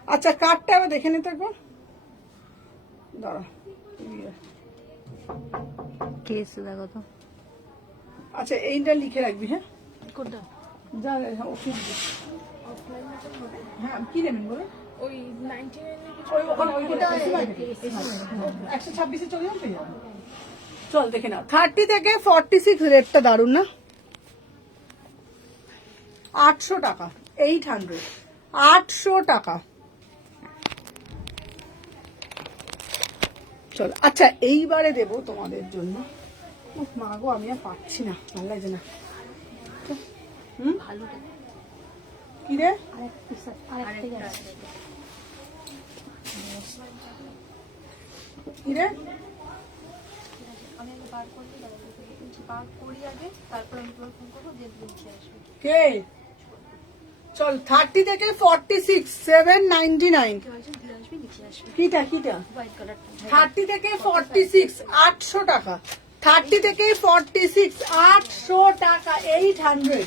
আচ্ছা কার্ডটা আবার দেখে নিতে একবার, দাঁড়া। কেস দেখো তো। আচ্ছা এইটা লিখে রাখবি। হ্যাঁ কোনটা? যা ওষুধ, হ্যাঁ কি নেবেন বলে ওই 99 কিছু ওই ওখানে ওইটা 126 চলে যাবে। চল দেখে নাও 30 থেকে 46 রেটটা দারুন না। 800 টাকা, 800, 800 টাকা। চলো আচ্ছা এইবারে দেবো তোমাদের জন্য। উফ, মা গো আমি আর পাচ্ছি না, ভালো লাগছে না। ভালো কি রে কি রে আমি আগে বার করতে বার করি আগে, তারপর আমি তোমার ফোন করবো যে বুঝে আসবে। কে? চল 30 থেকে 46 799। কেউ একজন দিয়ে আসবে, নিচে আসবে কিটা কিটা হোয়াইট কালারটা। 30 থেকে 46 800 টাকা। 30 থেকে 46 800 টাকা, 800।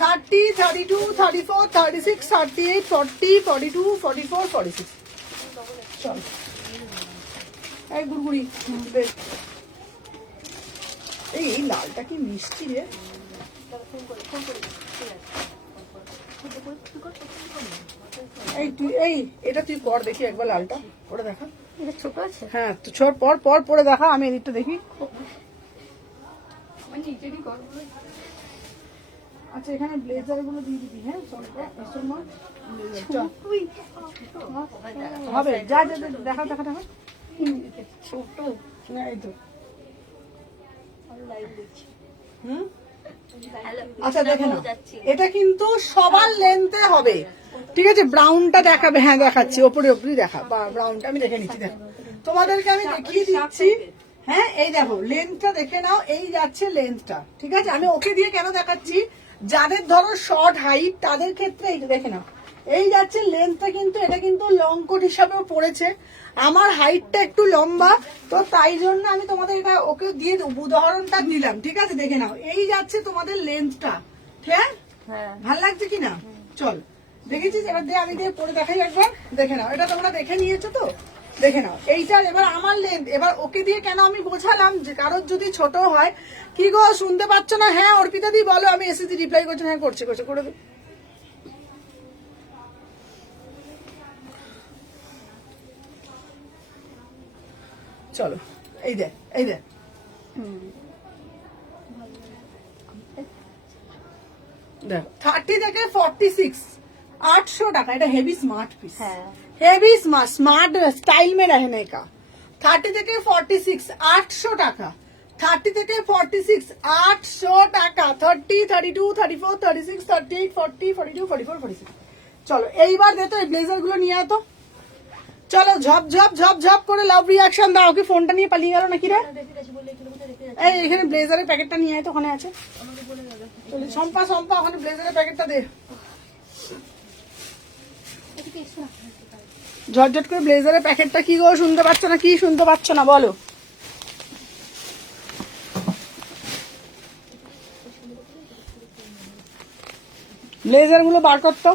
30 32 34 36 38 40 42 44 46। চল এই গুড়গুড়ি দে। এই লালটা কি মিষ্টি রে। এই তুই এই এটা তুই কর দেখি একবার লালটা পরে দেখা। এটা ছোট আছে। হ্যাঁ তো ছোট পর পর পরে দেখা, আমি এদিকটা দেখি। আচ্ছা এখানে ব্লেজার গুলো দিয়ে দিবি। হ্যাঁ চল চল মা, চল। হবে যা যা যা, দেখা দেখা দেখা। ছোট না এই তো হুম আচ্ছা দেখে নাও, এটা কিন্তু সবার লেন্থে হবে, ঠিক আছে? ব্রাউনটা দেখাবে, হ্যাঁ দেখাচ্ছি, ওপরে ওপরে দেখা ব্রাউনটা আমি দেখে নিচ্ছি। দেখো তোমাদেরকে আমি দেখিয়ে দিচ্ছি। হ্যাঁ এই দেখো লেন্থটা দেখে নাও, এই যাচ্ছে লেন্থটা, ঠিক আছে? আমি ওকে দিয়ে কেন দেখাচ্ছি, যাদের ধরো শর্ট হাইট তাদের ক্ষেত্রে এইটা দেখে নাও, এই যাচ্ছে লেন্থটা। কিন্তু এটা কিন্তু লং কোট হিসাবেও পড়েছে, আমার হাইটটা একটু লম্বা, তো তাই জন্য আমি তোমাদের এটা ওকে দিয়ে উদাহরণটা দিলাম, ঠিক আছে? দেখে নাও এই যাচ্ছে তোমাদের লেন্থটা, হ্যাঁ হ্যাঁ ভাল লাগছে কিনা? চল দেখেছিস, এবার দিয়ে আমি দিয়ে পরে দেখাই একবার, দেখে নাও। এটা তোমরা দেখে নিয়েছো তো, দেখে নাও এইটার। এবার আমার লেন্থ, এবার ওকে দিয়ে কেন আমি বোঝালাম যে কারোর যদি ছোট হয়। কি গো শুনতে পাচ্ছ না? হ্যাঁ অর্পিতা দি বলো, আমি এসএসজি রিপ্লাই করছি। হ্যাঁ করছি করছি, করে দিই। চলো এই দে এই দে, দেখো 30 থেকে 46 800 টাকা। এটা হেভি স্মার্ট পিস, হ্যাঁ हेवी स्मार्ट स्टाइल में रहने का। 30 থেকে 46 800 টাকা। 30 থেকে 46 800 টাকা। 30 32 34 36 38 40 42 44 46। চলো এইবার দে তো এই ব্লেজার গুলো নিয়ে আয় তো। চলো ঝপ ঝপ ঝপ ঝপ করে লাভ রিয়াকশন দাও। কি ফোনটা নিয়ে পালিয়ে গেল নাকি রে? এই এখানে ব্লেজারের প্যাকেটটা নিয়ে আয় তো, ওখানে আছে। চলো সম্পা সম্পা ওখানে ব্লেজারের প্যাকেটটা দে। ঝটঝট করে ব্লেজারের প্যাকেটটা। কি গো শুনতে পাচ্ছ না? কি শুনতে পাচ্ছ না বলো? ব্লেজার গুলো বার করতো।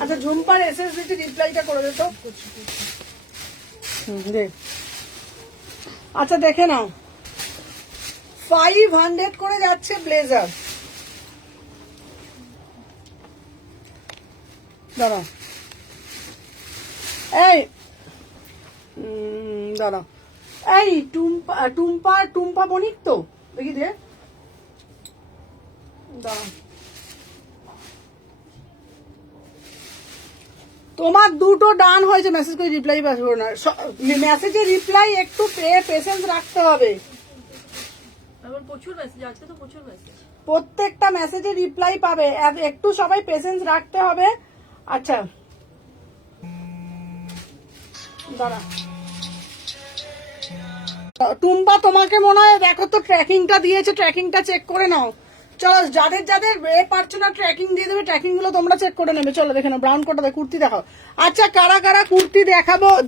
আচ্ছা ঝুম্পার এসএসডি রিপ্লাইটা করে দে তো। দে। আচ্ছা দেখে নাও 500 করে যাচ্ছে ব্লেজার। দাঁড়া এই দাঁড়া, এই টুম্পা টুম্পা টুম্পা বণিক তো দেখি দে। দাঁড়া তোমার দুটো ডান হয়েছে, মেসেজ করে রিপ্লাই পাবো না। মেসেজে রিপ্লাই একটু পেশেন্স রাখতে হবে। প্রচুর মেসেজ, আজকে তো প্রচুর মেসেজ। প্রত্যেকটা মেসেজে রিপ্লাই পাবে, একটু সবাই পেশেন্স রাখতে হবে। আচ্ছা দাঁড়া টুম্পা, তোমাকে মনে হয় দেখো তো ট্র্যাকিংটা দিয়েছে, ট্র্যাকিংটা চেক করে নাও। চলো যাদের যাদের পারছো না ট্র্যাকিং দিয়ে দেবে, ট্র্যাকিং গুলো তোমরা চেক করে নেবে। চলো দেখে নাও ব্রাউন কোটা কুর্তি দেখাও। আচ্ছা কারা কারা কুর্তি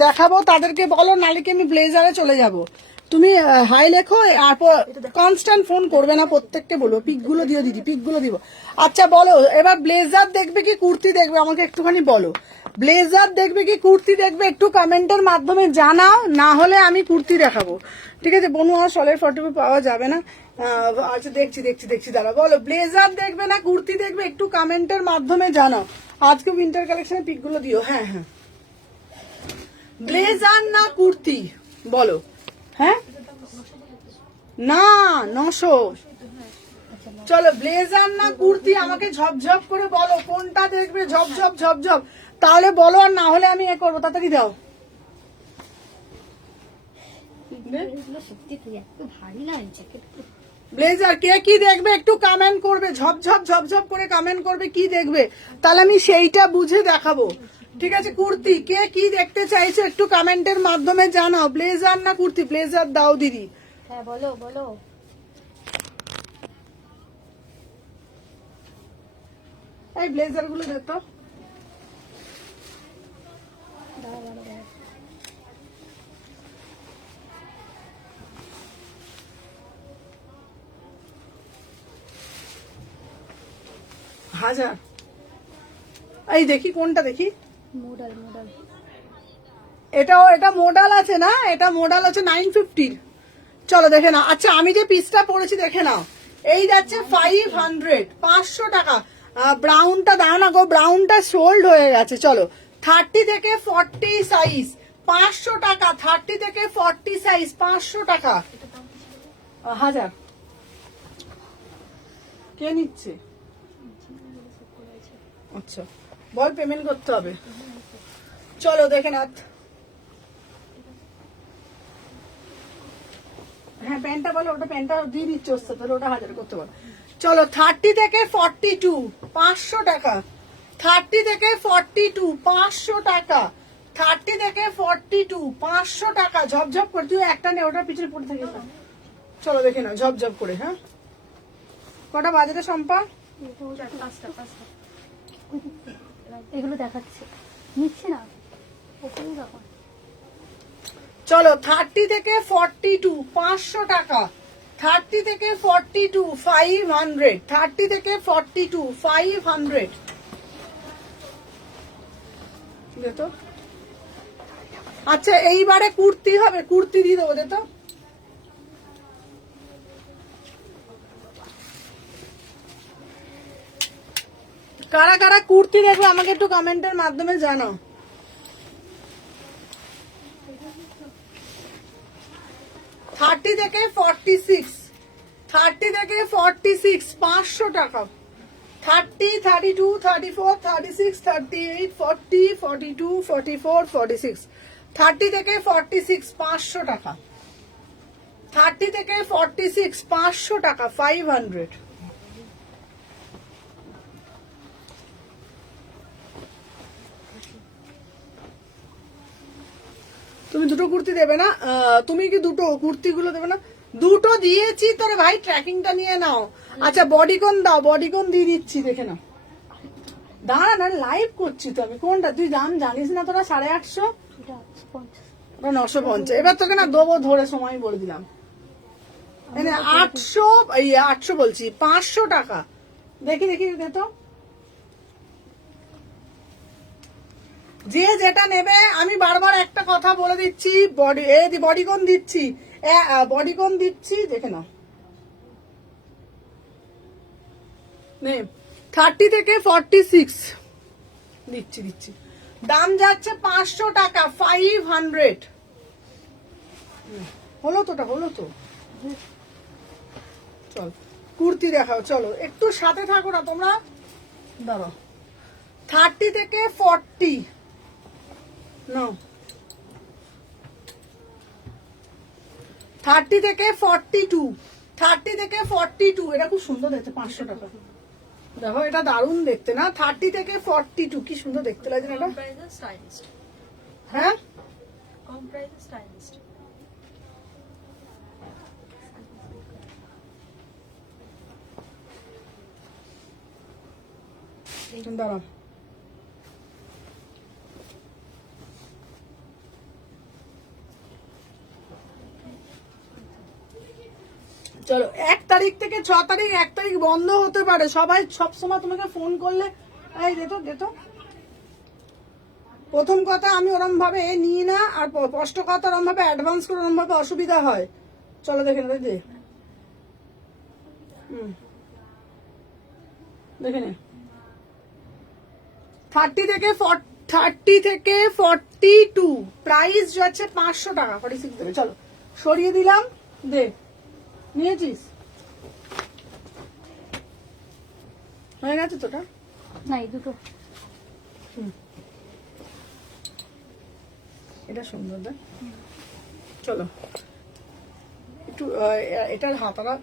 দেখাবো তাদেরকে বলো, নালিকে আমি ব্লেজারে চলে যাব। তুমি হাই লেখো, আর কনস্ট্যান্ট ফোন করবে না, প্রত্যেককে বলবো পিকগুলো দিও দিদি, পিকগুলো দিব। আচ্ছা বলো এবার ব্লেজার দেখবে কি কুর্তি দেখবে, আমাকে একটুখানি বলো। ব্লেজার দেখবে কি কুর্তি দেখবে একটু কমেন্টের মাধ্যমে জানাও, না হলে আমি কুর্তি দেখাবো। ঠিক আছে বনু, আর সলের ফটো পাওয়া যাবে না। আচ্ছা দেখছি দাঁড়া, বলো ব্লেজার দেখবে না কুর্তি দেখবে একটু কমেন্টের মাধ্যমে জানাও। আজকে উইন্টার কালেকশনের পিকগুলো দিও। হ্যাঁ, ব্লেজার না কুর্তি বলো। হ্যাঁ না 900। চলো ব্লেজার না কুর্তি আমাকে ঝপঝপ করে বলো কোনটা দেখবে, ঝপঝপ তাহলে বলো, আর না হলে আমি এ করবো। তাড়াতাড়ি দাও। এগুলো সত্যি তুই এত ভারী না জ্যাকেট। ব্লেজার কে কি দেখবে একটু কমেন্ট করবে, ঝপঝপ করে কমেন্ট করবে কি দেখবে, তাহলে আমি সেইটা বুঝে দেখাবো। ঠিক আছে, কুর্তি কে কি দেখতে চাইছে একটু কমেন্টের মাধ্যমে জানাও। ব্লেজার না কুর্তি, ব্লেজার দাও দিদি। হ্যাঁ বলো বলো। এই ব্লেজার গুলো দে তো। হাজার। এই দেখি কোনটা দেখি। মোডাল এটা মোডাল আছে না, এটা মোডাল আছে 950। চলো দেখে নাও। আচ্ছা আমি যে পিসটা পরেছি দেখে নাও, এই যাচ্ছে 500, 500 টাকা। ব্রাউনটা দাও না গো, ব্রাউনটা সোল্ড হয়ে গেছে। চলো 30 থেকে 40 সাইজ 500 টাকা, 30 থেকে 40 সাইজ 500 টাকা। হাজার। কে নিচ্ছে? আচ্ছা বল, পেমেন্ট করতে হবে। চলো দেখে নাও। হ্যাঁ প্যান্টটা বলো, ওটা প্যান্টটা দিয়ে দিচ্ছে ওর সাথে, ওটা হাজার করতে পারো। চলো 30 থেকে 42 500 টাকা, 30 থেকে 42 500 টাকা, 30 থেকে 42 500 টাকা। ঝপঝপ করে, তুই একটা নে, ওটার পিছনে পড়ে থাকিস না। চলো দেখে নাও ঝপঝপ করে। হ্যাঁ কটা বাজে সম্পা? এগুলো দেখাচ্ছে, নিচ্ছে না ওখানে রাখো। চলো 30 থেকে 42 500 টাকা, 30 থেকে 42 500, 30 থেকে 42 500। দেখো আচ্ছা এইবারে কুর্তি হবে, কুর্তি দিয়ে দেবো। দেখো কারা কারা কুর্তি দেখবে আমাকে একটু কমেন্টের মাধ্যমে জানাও। থার্টি থেকে 46, 30 থেকে 46 500 টাকা, 30, 32, 34, 36, 38, 40, 42, 44, 46, 30 থেকে 46 500 টাকা, 30 থেকে 46 500 টাকা 500। তুমি দুটো কুর্তি দেবে না? তুমি কি দুটো কুর্তিগুলো দেবে না? দুটো দিয়েছি তোরে ভাই, ট্র্যাকিংটা নিয়ে নাও। আচ্ছা বডিকন দাও, বডিকন দিয়ে দিচ্ছি, দেখে নাও। দাঁড়া না, লাইভ করছি তো আমি। কোনটা তুই দাম জানিস না তোরা? 850, ওটা 950। এবার তোকে না দেবো ধরে, সময় বলে দিলাম। 800 বলছি 500 টাকা। দেখি দে তো। যে যেটা নেবে আমি বারবার একটা কথা বলে দিচ্ছি, বডিকন দিচ্ছি, বডিকন দিচ্ছি, দেখে নাও। 30 থেকে 46 দিচ্ছি। দাম যাচ্ছে 500 টাকা 500। হলো তো। চল কুর্তি দেখাও। চলো একটু সাথে থাকো না তোমরা, দাঁড়াও। 30 থেকে 40 নাও, 30 থেকে 42, 30 থেকে 42। এটা খুব সুন্দর দেখতে, 500 টাকা। দেখো এটা দারুণ দেখতে না? 30 থেকে 42 কি সুন্দর দেখতে লাগে না এটা? হ্যাঁ দাঁড়াও। চলো 1 তারিখ থেকে 6 তারিখ, 1 তারিখ বন্ধ হতে পারে। সবাই সবসময় তোমাকে ফোন করলে, এই দে তো প্রথম কথা আমি ওরম ভাবে নিই না, আর স্পষ্ট কথা ওরম ভাবে অ্যাডভান্স করে ওরম ভাবে অসুবিধা হয়। চলো দেখে নে দে, দেখে নে 30 থেকে 42 প্রাইস যাচ্ছে 500 টাকা। 46 দেবে, চলো সরিয়ে দিলাম, দে নিয়েছিস, হয়ে গেছে তোটা। না এই দুটো এটা সুন্দর দেখ, চলো একটু এটার হাতাটা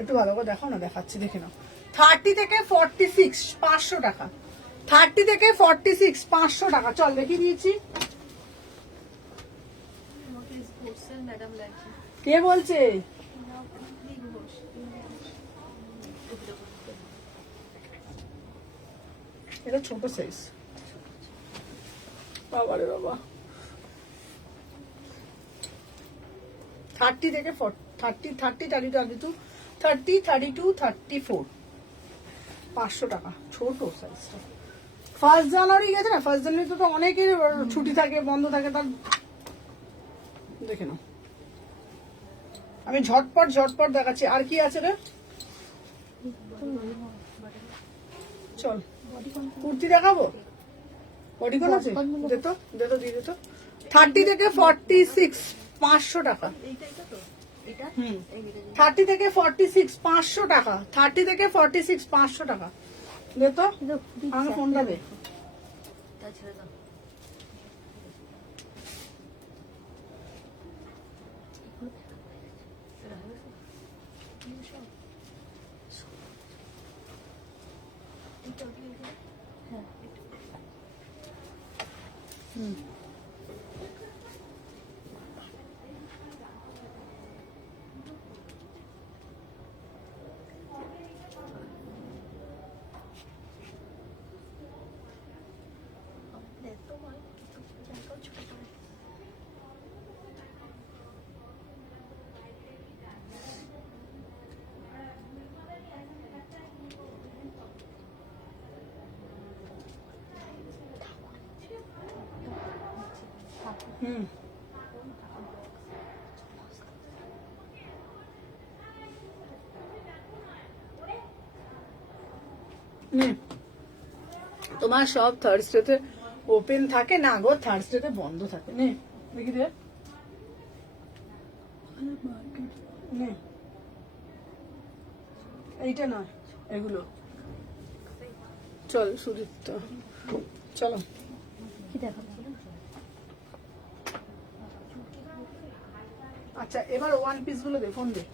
একটু ভালো করে দেখাও না, দেখাচ্ছি দেখে নাও। 30 থেকে 46 500 টাকা, 30 থেকে 46 500 টাকা। চল দেখিয়ে দিয়েছি। আমাকে ঘোষের ম্যাডাম লাগছে। কে বলছে? বিগ ঘোষ। এটা ছোট সাইজ, বাবারে বাবা। 30 থেকে 30 32 34 500 টাকা, ছোট সাইজটা। 1 জানুয়ারি গেছে না, 1 জানুয়ারি তো অনেকের ছুটি থাকে, বন্ধ থাকে, তার দেখে নাও। আমি ঝটপট দেখাচ্ছি। আর কি আছে রে? চল কুর্তি দেখাবো, বডিকন আছে, দে তো দিয়ে দে তো। 30 থেকে 46 500 টাকা। হুম 30 থেকে 46 500 টাকা, 30 থেকে 46 500 টাকা। দে তো আমাকে ফোনটা দে। হুম তোমার সব থার্সডেতে ওপেন থাকে না গো, থার্সডেতে বন্ধ থাকে। নে দেখি দে, নে এইটা নয়, এগুলো। চল সুদীপ্ত, চলো। কি দেখাবো? আচ্ছা এবার 1 পিস গুলো দে, ফোন দে।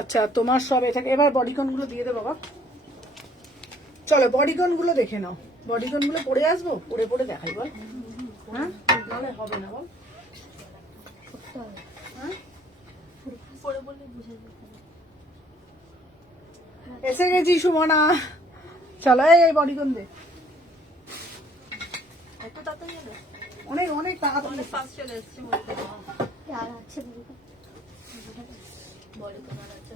আচ্ছা তোমার সব এটা, এবার বডিকন গুলো দিয়ে দে বাবা। চলো বডিকন গুলো দেখে নাও, বডিকন গুলো পরে আসবো, পরে দেখাই বল। হ্যাঁ নাহলে হবে না বল। হ্যাঁ পরে বললে বুঝে যাবে। এসে গেছি সুমনা, চলো এই বডিকন দে। এত তাড়াতাড়ি এলো? অনেক অনেক তাড়াতাড়ি। অনেক ফাস্ট চলে এসছে মনে হয়। আর আছে বলে তো না আছে।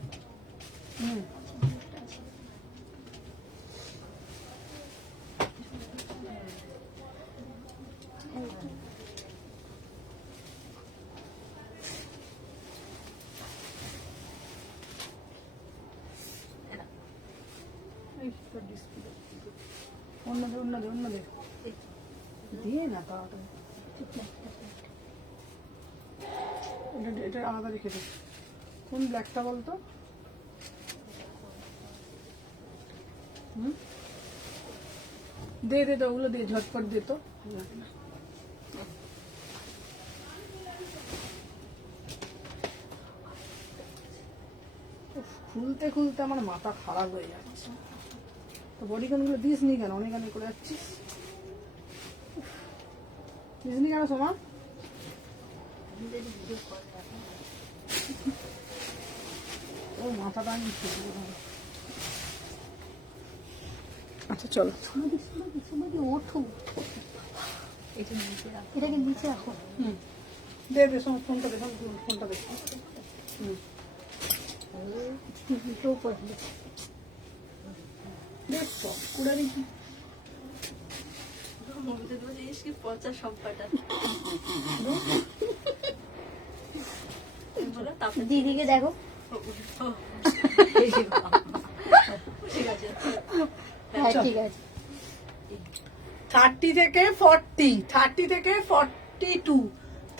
হুম অন্য দে দিয়ে না তাড়াতাড়ি। এটা আলাদা রেখে দে। কোন ব্ল্যাকটা বলতো? দে ওগুলো দে, ঝটপট দে তো। খুলতে আমার মাথা খারাপ হয়ে যাচ্ছে। তো বডিকন গুলো দিস নি কেন? অনেক করে যাচ্ছিস, দিস নি কেন সোমা? ও মাথাটা আমি আচ্ছা চলো, সুমদি ওঠো, এটা নিচে রাখো। এটাকে নিচে রাখো। দে দে সোমা, ফোনটা দে, ফোনটা দে। কেউ পড়বে। দেখছো কুড়ারি কি মমিতে দেবো যে ইস কি পচা সম্পাটা। বলো তারপরে দিদিকে দেখো। ঠিক আছে। হ্যাঁ ঠিক আছে। 30 থেকে 40, 30 থেকে 42,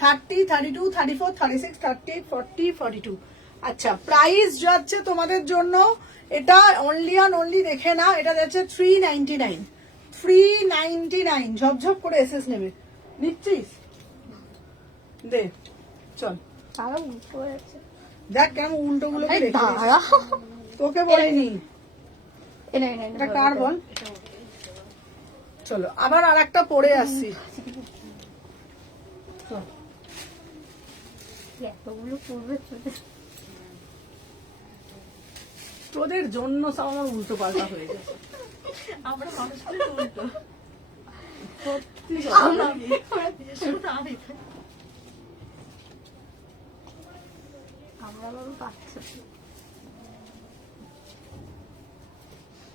30, 32, 34, 36, 38, 40, 42। আচ্ছা প্রাইস যাচ্ছে তোমাদের জন্য, এটা অনলি অন অনলি দেখে না, এটা যাচ্ছে 399, 399 ঝপঝপ করে এসএস নেবে। নিচ্ছিস? দে চল, তারা উল্টো হয়ে যাচ্ছে। দেখ কেমন উল্টো গুলো এই দাঁড়া। তোকে বলিনি, এনে এটা কার বল? চলো আবার আর একটা পরে আসছি। চল। এতগুলো পড়বে তোদের জন্য সব আমার উল্টো পাল্টা হয়ে গেছে। আমরা মানুষগুলো উল্টো। সত্যি আমরা বিশেষ করে আমি। আমরা বাবু পাচ্ছি।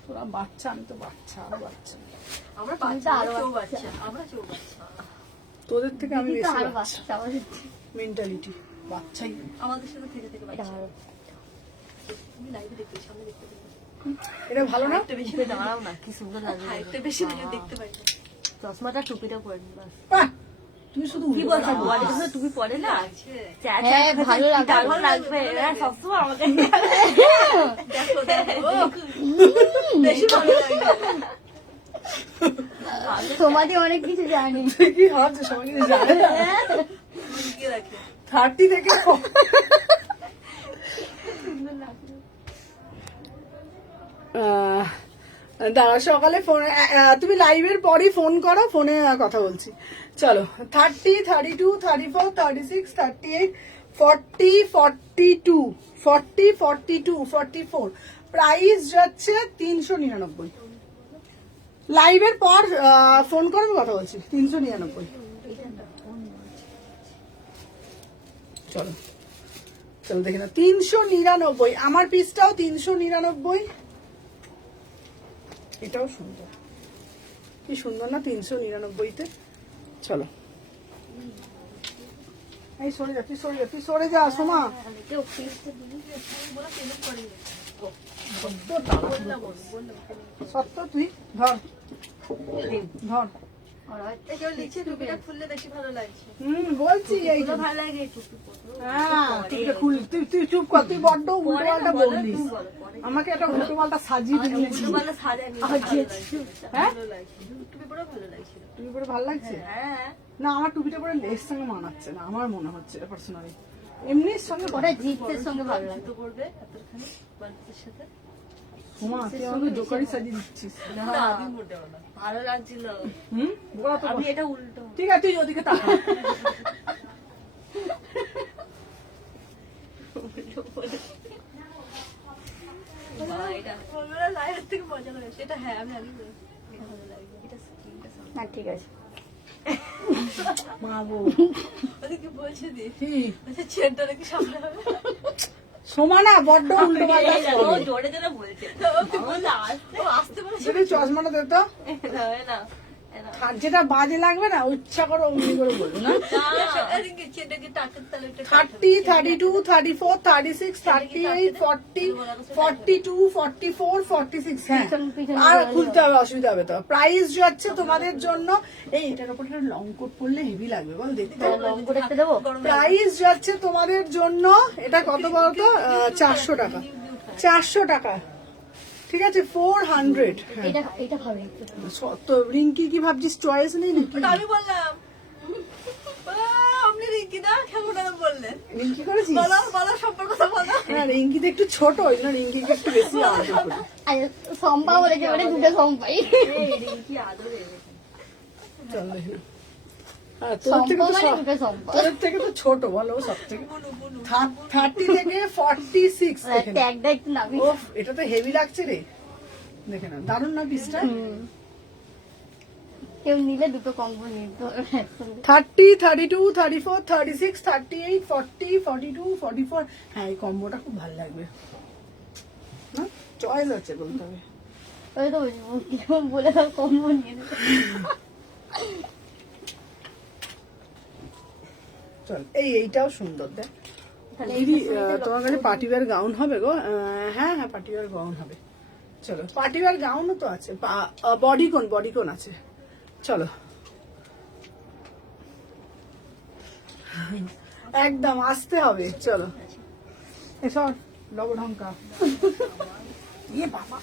তোরা বাচ্চা, আমি তো বাচ্চা, আরো বাচ্চা। আমরা তুমি তো বাচ্চা, আরো আমরা চৌ বাচ্চা। বাচ্চা, আমরা চৌ বাচ্চা। তোদের থেকে আমি দিদি তো বেশি আরো বাচ্চা, বাচ্চা আমাদের থেকে। মেন্টালিটি বাচ্চাই। আমাদের সাথে থেকে থেকে এটা বাচ্চা। ভালো। তুমি লাইভে দেখতে সামনে দেখতে পাই। এটা ভালো না? একটা বেশি দাঁড়াও না, কি সুন্দর লাগছে। হাইটটা বেশি দেখে দেখতে পাই না। চশমাটা টুপিটা পরে নি বাস। বাহ, তুমি শুধু কি উল্টো বলছো? পাল্টা বলে বলছো। তুমি টুপি পরে না? লাগছে। হ্যাঁ ভালো লাগবে। দারুণ লাগবে। লাগবে। এরা সবসময় আমাকে দেখো দেখো বেশি ভালো লাগে। তোমাদের অনেক কিছু জানি। তুই কি ভাবছো সবাই কিছু জানে না? লুকিয়ে রাখে। 30 থেকে দাঁড়া, সকালে ফোন, তুমি লাইভের পরই ফোন করো, ফোনে কথা বলছি। চলো 30, 32, 34, 36, 38, 40, 42, 40, 42, 44। প্রাইস যাচ্ছে 399। লাইভের পর ফোন করে আমি কথা বলছি। 399। চলো চলো দেখি না, 399। আমার পিসটাও 399। এটাও সুন্দর, কি সুন্দর না 399-তে। চলো এই সরে যা, তুই সরে যা, তুই সরে যা সোমা। কেউ পিসটা দিলি। বলা পেমেন্ট করেনি। সত্য তুই ধর ধর। কেউ লিখছে টুপিটা খুললে বেশি ভালো লাগছে। বলছি এই তো ভালো লাগে টুপি পরতে। হ্যাঁ টুপিটা খুল, তুই চুপ কর, তুই বড্ড উল্টো পাল্টা বললিস। আমাকে একটা উল্টো পাল্টা সাজিয়ে দিয়েছিস। তোমাদের সাজানি। হ্যাঁ ভালো লাগছে। টুপি পরে ভালো লাগছিল। টুপি পরে ভালো লাগছে? হ্যাঁ না আমার টুপিটা পরে লেস সঙ্গে মানাচ্ছে না, আমার মনে হচ্ছে পার্সোনালি। এমনির সঙ্গে ওটা জিপসের সঙ্গে ভালো লাগে। তো করবে এতখানি বালতির সাথে। সোমা তুই আমাকে জোকারি সাজিয়ে দিচ্ছিস। না আমি মোটেও না। ভালো লাগছিল। বলা তো আমি বল। এটা উল্টো। ঠিক আছে তুই ওদিকে তাকা। এটা বলবেন লাইভের থেকে মজা লাগে সেটা। হ্যাঁ আমি আগে বলেছি। ভালো লাগে। এটা স্ক্রিনটা সামনে। না ঠিক আছে। মা গো ওদেরকে বলছে দি। কি আচ্ছা চেনটা নাকি সামনে হবে। সোমা না বড্ড উল্টো পাল্টা ও করে। জোরে জোরে বলছে। ও আসতে বলেছে। যদি চশমাটা দে তো, না আর যেটা বাজে লাগবে না ইচ্ছা করে অমনি করে বলবো না। এদিকে চেনটাকে টাকার তালে 30, 32, 34, 36, 38, 40, 42, 44, 46। হ্যাঁ আর খুলতে হবে, অসুবিধা হবে তো। প্রাইস যাচ্ছে তোমাদের জন্য, এই এটার উপর একটা লং কোট পরলে হেভি লাগবে বল দেখতে। লং করে একটা দেবো। প্রাইস যাচ্ছে তোমাদের জন্য, এটা কত বলতো? 400 টাকা। 400 টাকা, ঠিক আছে 400। হ্যাঁ এটা এটা ভালো। তো রিঙ্কি কি ভাবছিস চয়েস নেই নাকি? ওটা আমি বললাম। আপনি রিঙ্কি না কেমন নাম বললেন? রিঙ্কি করেছিস? বলো বলো সম্পর্ক কথা বলো। হ্যাঁ রিঙ্কি তো একটু ছোট, ওই জন্য রিঙ্কিকে একটু বেশি আদর করি। আর সম্পা বলেছে মানে দুটো সম্পাই। কি আদরে চল দেখি না। হ্যাঁ তোর থেকে সম্পা তো মানে দুটো সম্পা। তোর থেকে তো ছোট বলো সব থেকে। 30 থেকে 46। ট্যাগটা একটু নাবি। ওফ এটা তো হেভি লাগছে রে। দেখে না, দারুণ না পিসটা? কেউ নিলে দুটো কম্বো নিতে হবে একসঙ্গে। 30, 32, 34, 36, 38, 40, 42, 44। হ্যাঁ, এই কম্বোটা খুব ভালো লাগবে না? চয়েস আছে বলতে হবে। ওই তো বলছি, কেমন বলে দাও কম্বো নিয়ে নেবে। চল, এইটাও সুন্দর দেখ। দিদি, তোমার কাছে পার্টি ওয়্যার গাউন হবে গো? হ্যাঁ হ্যাঁ, পার্টি ওয়্যার গাউন হবে। চলো, পার্টি ওয়্যার গাউনও তো আছে, বডিকন আছে। চলো, একদম আসতে হবে। চলো, এসব লবঢঙ্কা। ইয়ে বাবা,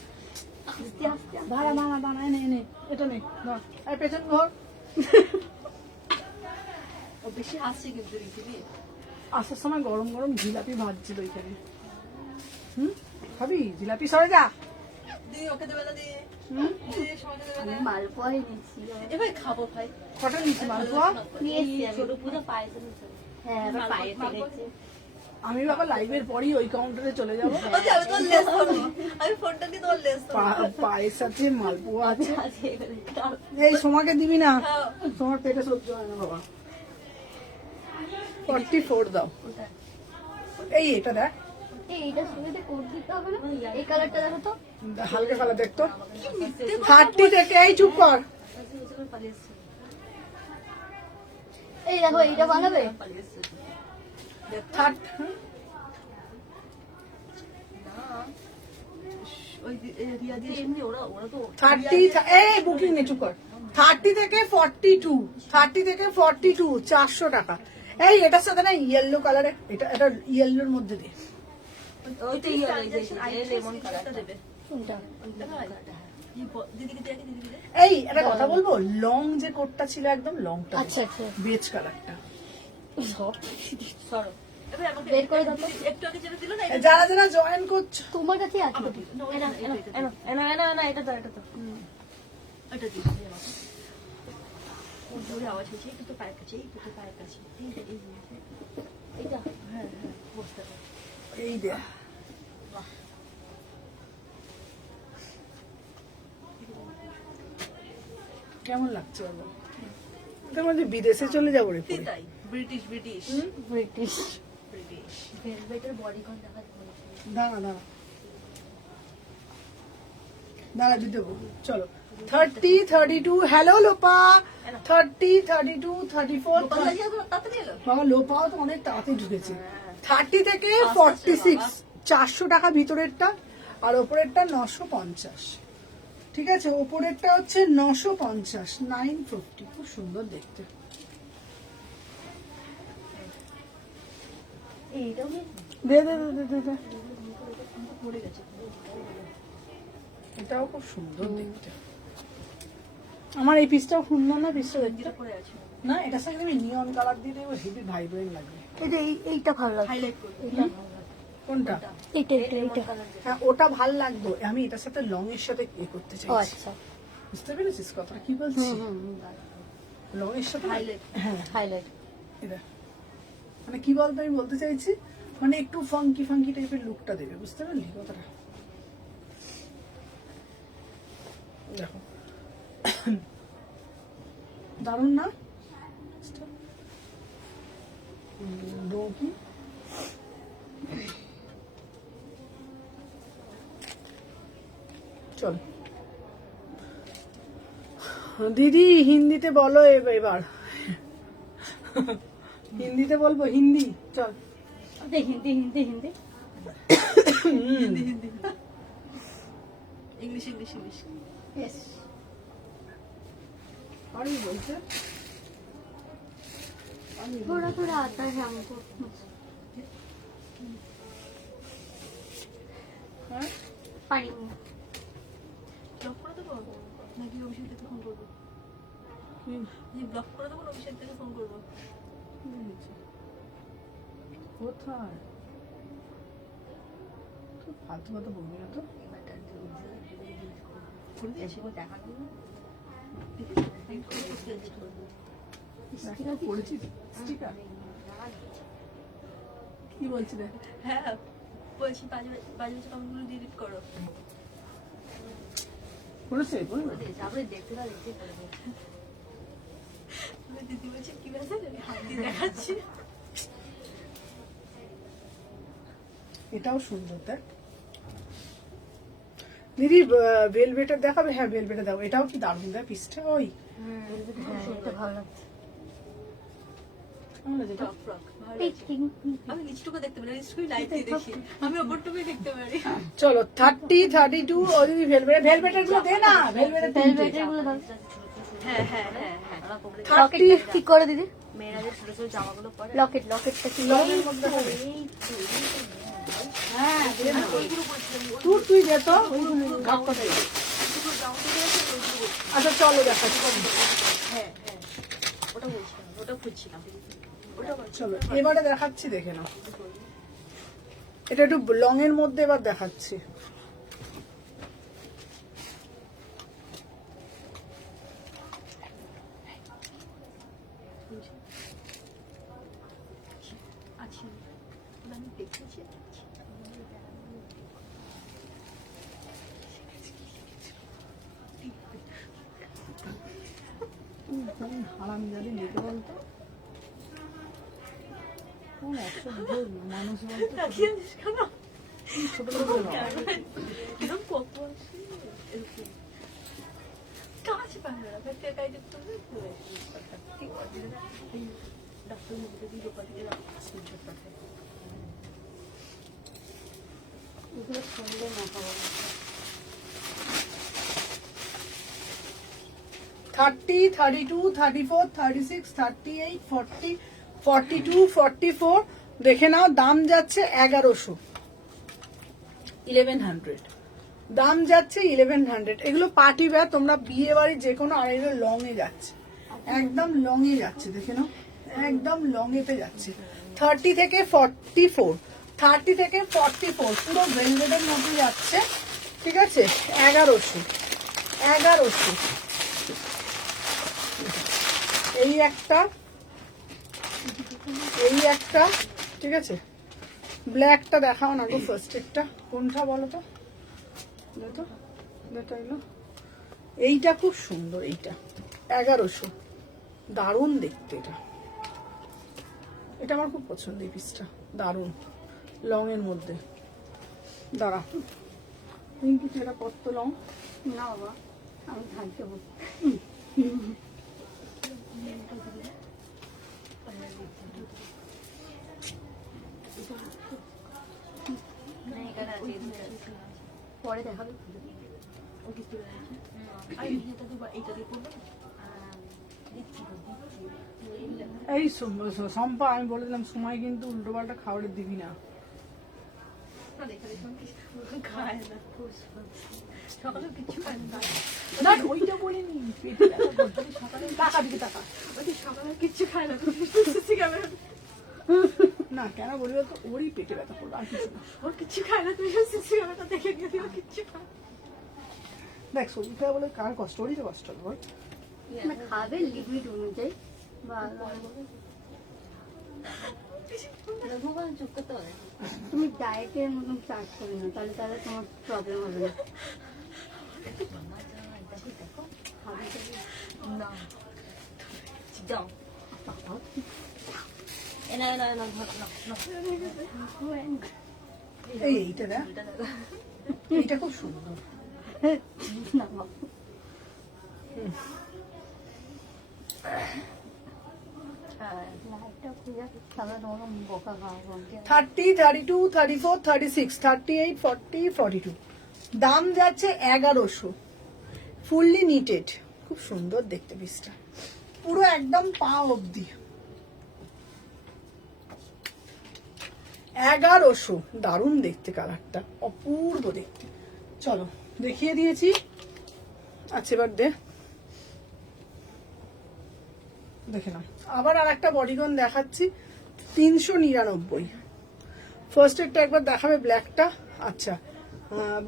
দাঁড়া দাঁড়া দাঁড়া, নে এটা নে, ধর। এই পেছন ঘর। ও বেশি আসছে কিন্তু দিদি। আসার সময় গরম গরম জিলাপি ভাজছিল ওইখানে। খাবি জিলাপি? সরে যা। দিদি ওকে দেবে না দিদি। হুম, দিদি সমাজে দেবে আমি না। মালপোয়াই নিচ্ছি। এবার খাবো ভাই। কটা নিচ্ছি মালপোয়া? নিয়েছি আমি। ছোট পুজো পায়েস। হ্যাঁ, আবার পায়েস এনেছে। আমি বাবা লাইভের পরই ওই কাউন্টারে চলে যাবো। আচ্ছা, আমি তোর লেস করবো। আমি ফোনটা দিয়ে তোর লেস করবো। পায়েস আছে, মালপোয়া আছে। আছে এবারে। এই সোমাকে দিবি না, হ্যাঁ। তোমার পেটে সহ্য হয় না বাবা। 44 দাও। এটা দেখ, এইটার সঙ্গে তো কোট দিতে হবে না? এই কালারটা দেখো তো। হালকা কালার দেখতো। 30 থেকে, এই চুপ কর। এই দেখো, এইটা বানাবে? 30, এই বুকিং নে, চুপ কর। 30 থেকে 42, 30 থেকে 42, 400 টাকা। এই এটার সাথে না ইয়েলো কালারে, এটা ইয়েলোর মধ্যে দে। লেমন কালারটা দেবে। কোনটা? দিদিকে দেখে দিদিকে দে। এই একটা কথা বলবো, লং যে কোটটা ছিল একদম লংটা, আচ্ছা আচ্ছা, বেজ কালারটা। সব সরো। এবার আমাকে বের করে দাও তো। একটু আগে যেটা দিল না, যারা যারা জয়েন করছো, তোমার কাছে আছে? এটা দিদি আমাকে। ও জোরে আওয়াজ হয়েছে, একটু তো পায়ের কাছে, একটু তো পায়ের কাছে। এটা হ্যাঁ হ্যাঁ, বসতে হবে। এই দে। কেমন লাগছে বাবা? এটা বলছি বিদেশে চলে যাবো রে পরে। তাই ব্রিটিশ ব্রিটিশ ব্রিটিশ ব্রিটিশ। ভেলভেটের বডিকন দেখাতে বলেছে। দাঁড়া দাঁড়া দাঁড়া, দিয়ে দেবো। চলো, 30, 32, হ্যালো লোপা। 30, 32, 34, তাড়াতাড়ি এলো। বাবা লোপাও তো অনেক তাড়াতাড়ি ঢুকেছে। 30 থেকে 46, 400 টাকা ভিতরেরটা, আর ওপরেরটা 950। ঠিক আছে, ওপরেরটা হচ্ছে 950, 950। খুব সুন্দর দেখতে। এইটাও কি? দে দে দে দে, দে দে। পড়ে গেছে। এটাও খুব সুন্দর দেখতে। আমার এই পিসটাও সুন্দর না? পিসটা দেখতে যেটা পড়ে আছে না, এটার সঙ্গে আমি নিয়ন কালার দিয়ে দেবো, হেভি ভাইব্রেন্ট লাগবে। এইটা ভালো লাগছে। হাইলাইট করবে। এইটা কোনটা? এইটা হ্যাঁ, ওটা ভাল লাগতো। আমি এটার সাথে লং এর সাথে করতে ও চাইছি। আচ্ছা, বুঝতে পেরেছিস কথাটা কি বলছি? লং এর সাথে হাইলাইট। হ্যাঁ, হাইলাইট। এটা মানে কি বলতো, আমি বলতে চাইছি মানে একটু ফাঙ্কি ফাঙ্কি টাইপের লুকটা দেবে, বুঝতে পারলি কথাটা? দেখো, দারুণ না? কি চল দিদি, হিন্দিতে বলো এবার। হিন্দিতে বলবো, হিন্দি। চল, Hindi Hindi Hindi English English English yes আর কি বলছে? थोड़ा थोड़ा आता है हमको। হ্যাঁ, पानी ব্লক করে দেবো নাকি অভিষেক থেকে ফোন করবো? ব্লক করে দেবো, অভিষেক থেকে ফোন করবো। কোথায় তুই ফালতু কথা বলবি না তো। করে দিয়েছি। করেছিস স্টিকার? কি বলছি রে? হ্যাঁ বলছি, বাজে বাজে বাজে কমেন্টগুলো ডিলিট করো। পড়েছে আপনি দেখতে না দেখতে করে দিয়েছে। আমি দিদি বলছে কি ব্যাপার আমি হাত দিয়ে দেখাচ্ছি এটাও সুন্দর দেখ দিদি। ভেলভেটের দেখাবে? হ্যাঁ ভেলভেটে দাও। এটাও কি দারুণ দেখ পিসটা। ওই হ্যাঁ, এটা ভালো লাগছে। কেমন লাগছে এটা? টপ ফ্রক ভালো লাগছে। আমি নিচটুকু দেখতে পারি নিচটুকু লাইট দিয়ে দেখি আমি ওপরটুকুই দেখতে পারি চলো 30, 32 ও দিদি ভেলভেটের গুলো দে না। ভেলভেটের ভেলভেটের গুলো দাও। হ্যাঁ হ্যাঁ হ্যাঁ হ্যাঁ লকেটটা ঠিক করে দিদি। মেয়েরা যে ছোট ছোট জামাগুলো পরে লকেটটা কি লকেটের মধ্যে হবে। হ্যাঁ দে না। তুই দে তো ওইগুলো ঘাট করে দে। আচ্ছা চলো দেখাচ্ছি। হ্যাঁ হ্যাঁ ওটা বলছিলাম ওটা খুঁজছিলাম ওটা চলো এবারে দেখাচ্ছি, দেখে নাও। এটা একটু লং এর মধ্যে এবার দেখাচ্ছি। আচ্ছা আমি দেখেছি হারাম জানি নিতে বলতো কোন 100 মানুষ বলতো তাকিয়ে আছিস কেন ছোট ছোট এরকম কখন এরকম কাছে বাংলা ব্যাগটা গাইড করবে ঠিক আছে ডাক্তার মুখে দিয়ে লোকাতে গেলাম স্ক্রিনশট পাঠায় এগুলো শুনলে না পাবো। 30, 32, 34, 36, 38, 40, 42, 44 দেখে নাও। দাম যাচ্ছে 1100, 1100 দাম যাচ্ছে 1100। এগুলো পার্টি ওয়্যার, তোমরা বিয়ে বাড়ি যে কোনো। আর এগুলো লং এ যাচ্ছে, একদম লং এ যাচ্ছে, দেখে নাও একদম লং এতে যাচ্ছে। 30 থেকে 44, 30 থেকে 44 পুরো ভেলভেটের মধ্যে যাচ্ছে, ঠিক আছে। 1100, 1100 এই একটা, এই একটা, ঠিক আছে। ব্ল্যাকটা দেখাও না গো, ফার্স্ট এরটা কোনটা বলো তো, দেখো এটা এলো। এইটা খুব সুন্দর, এইটা 1100, দারুণ দেখতে এটা। এটা আমার খুব পছন্দ, এই পিসটা দারুণ লং এর মধ্যে। দাঁড়া পিঙ্কি, এটা কত লং? না বাবা আমি থাকতে বলছি। পরে দেখাবে। ও কিছু আর এইটা দেবো এইটা দিয়ে করবে এই সম্পা, আমি বলে দিলাম সময় কিন্তু উল্টো পাল্টা খাবারের দিবি না। না দেখা দেখুন খায় না সকালে কিছু খায় না না ওইটা বলিনি, পেটে ব্যথা করছে। সকালে টাকা দিকে টাকা ওই যে সকালে কিছু খায় না না কেন বলি বলতো, ওরই পেটে ব্যথা করলো, আর কিছু না। ওর কিছু খায় না তুমি সিসি ক্যামেরাটা দেখে নিয়ে দিও কিছু খায় দেখ শরীর খারাপ বলে কার কষ্ট, ওরই তো কষ্ট হবে বল। মানে খাবে লিমিট অনুযায়ী। চুপ করতে হবে। তুমি ডায়েটের মতন চার্জ করবে না, তাহলে তাহলে তোমার প্রবলেম হবে না। না যাও এইটা দেখ, এইটা খুব সুন্দর। না বাবা। লাইটটা খুঁজে তাহলে তোমার বোকা খাওয়াবো। 30, 32, 34, 36, 38, 40, 42 দাম যাচ্ছে 1100, ফুললি নিটেড, খুব সুন্দর দেখতে পিসটা, পুরো একদম পা অবধি। 1100, দারুণ দেখতে, কালারটা অপূর্ব দেখতে। চলো দেখিয়ে দিয়েছি। আচ্ছা এবার দেখে নাও। আবার আর একটা বডিগন দেখাচ্ছি, 399। ফার্স্ট এরটা একবার দেখাবে, ব্ল্যাকটা। আচ্ছা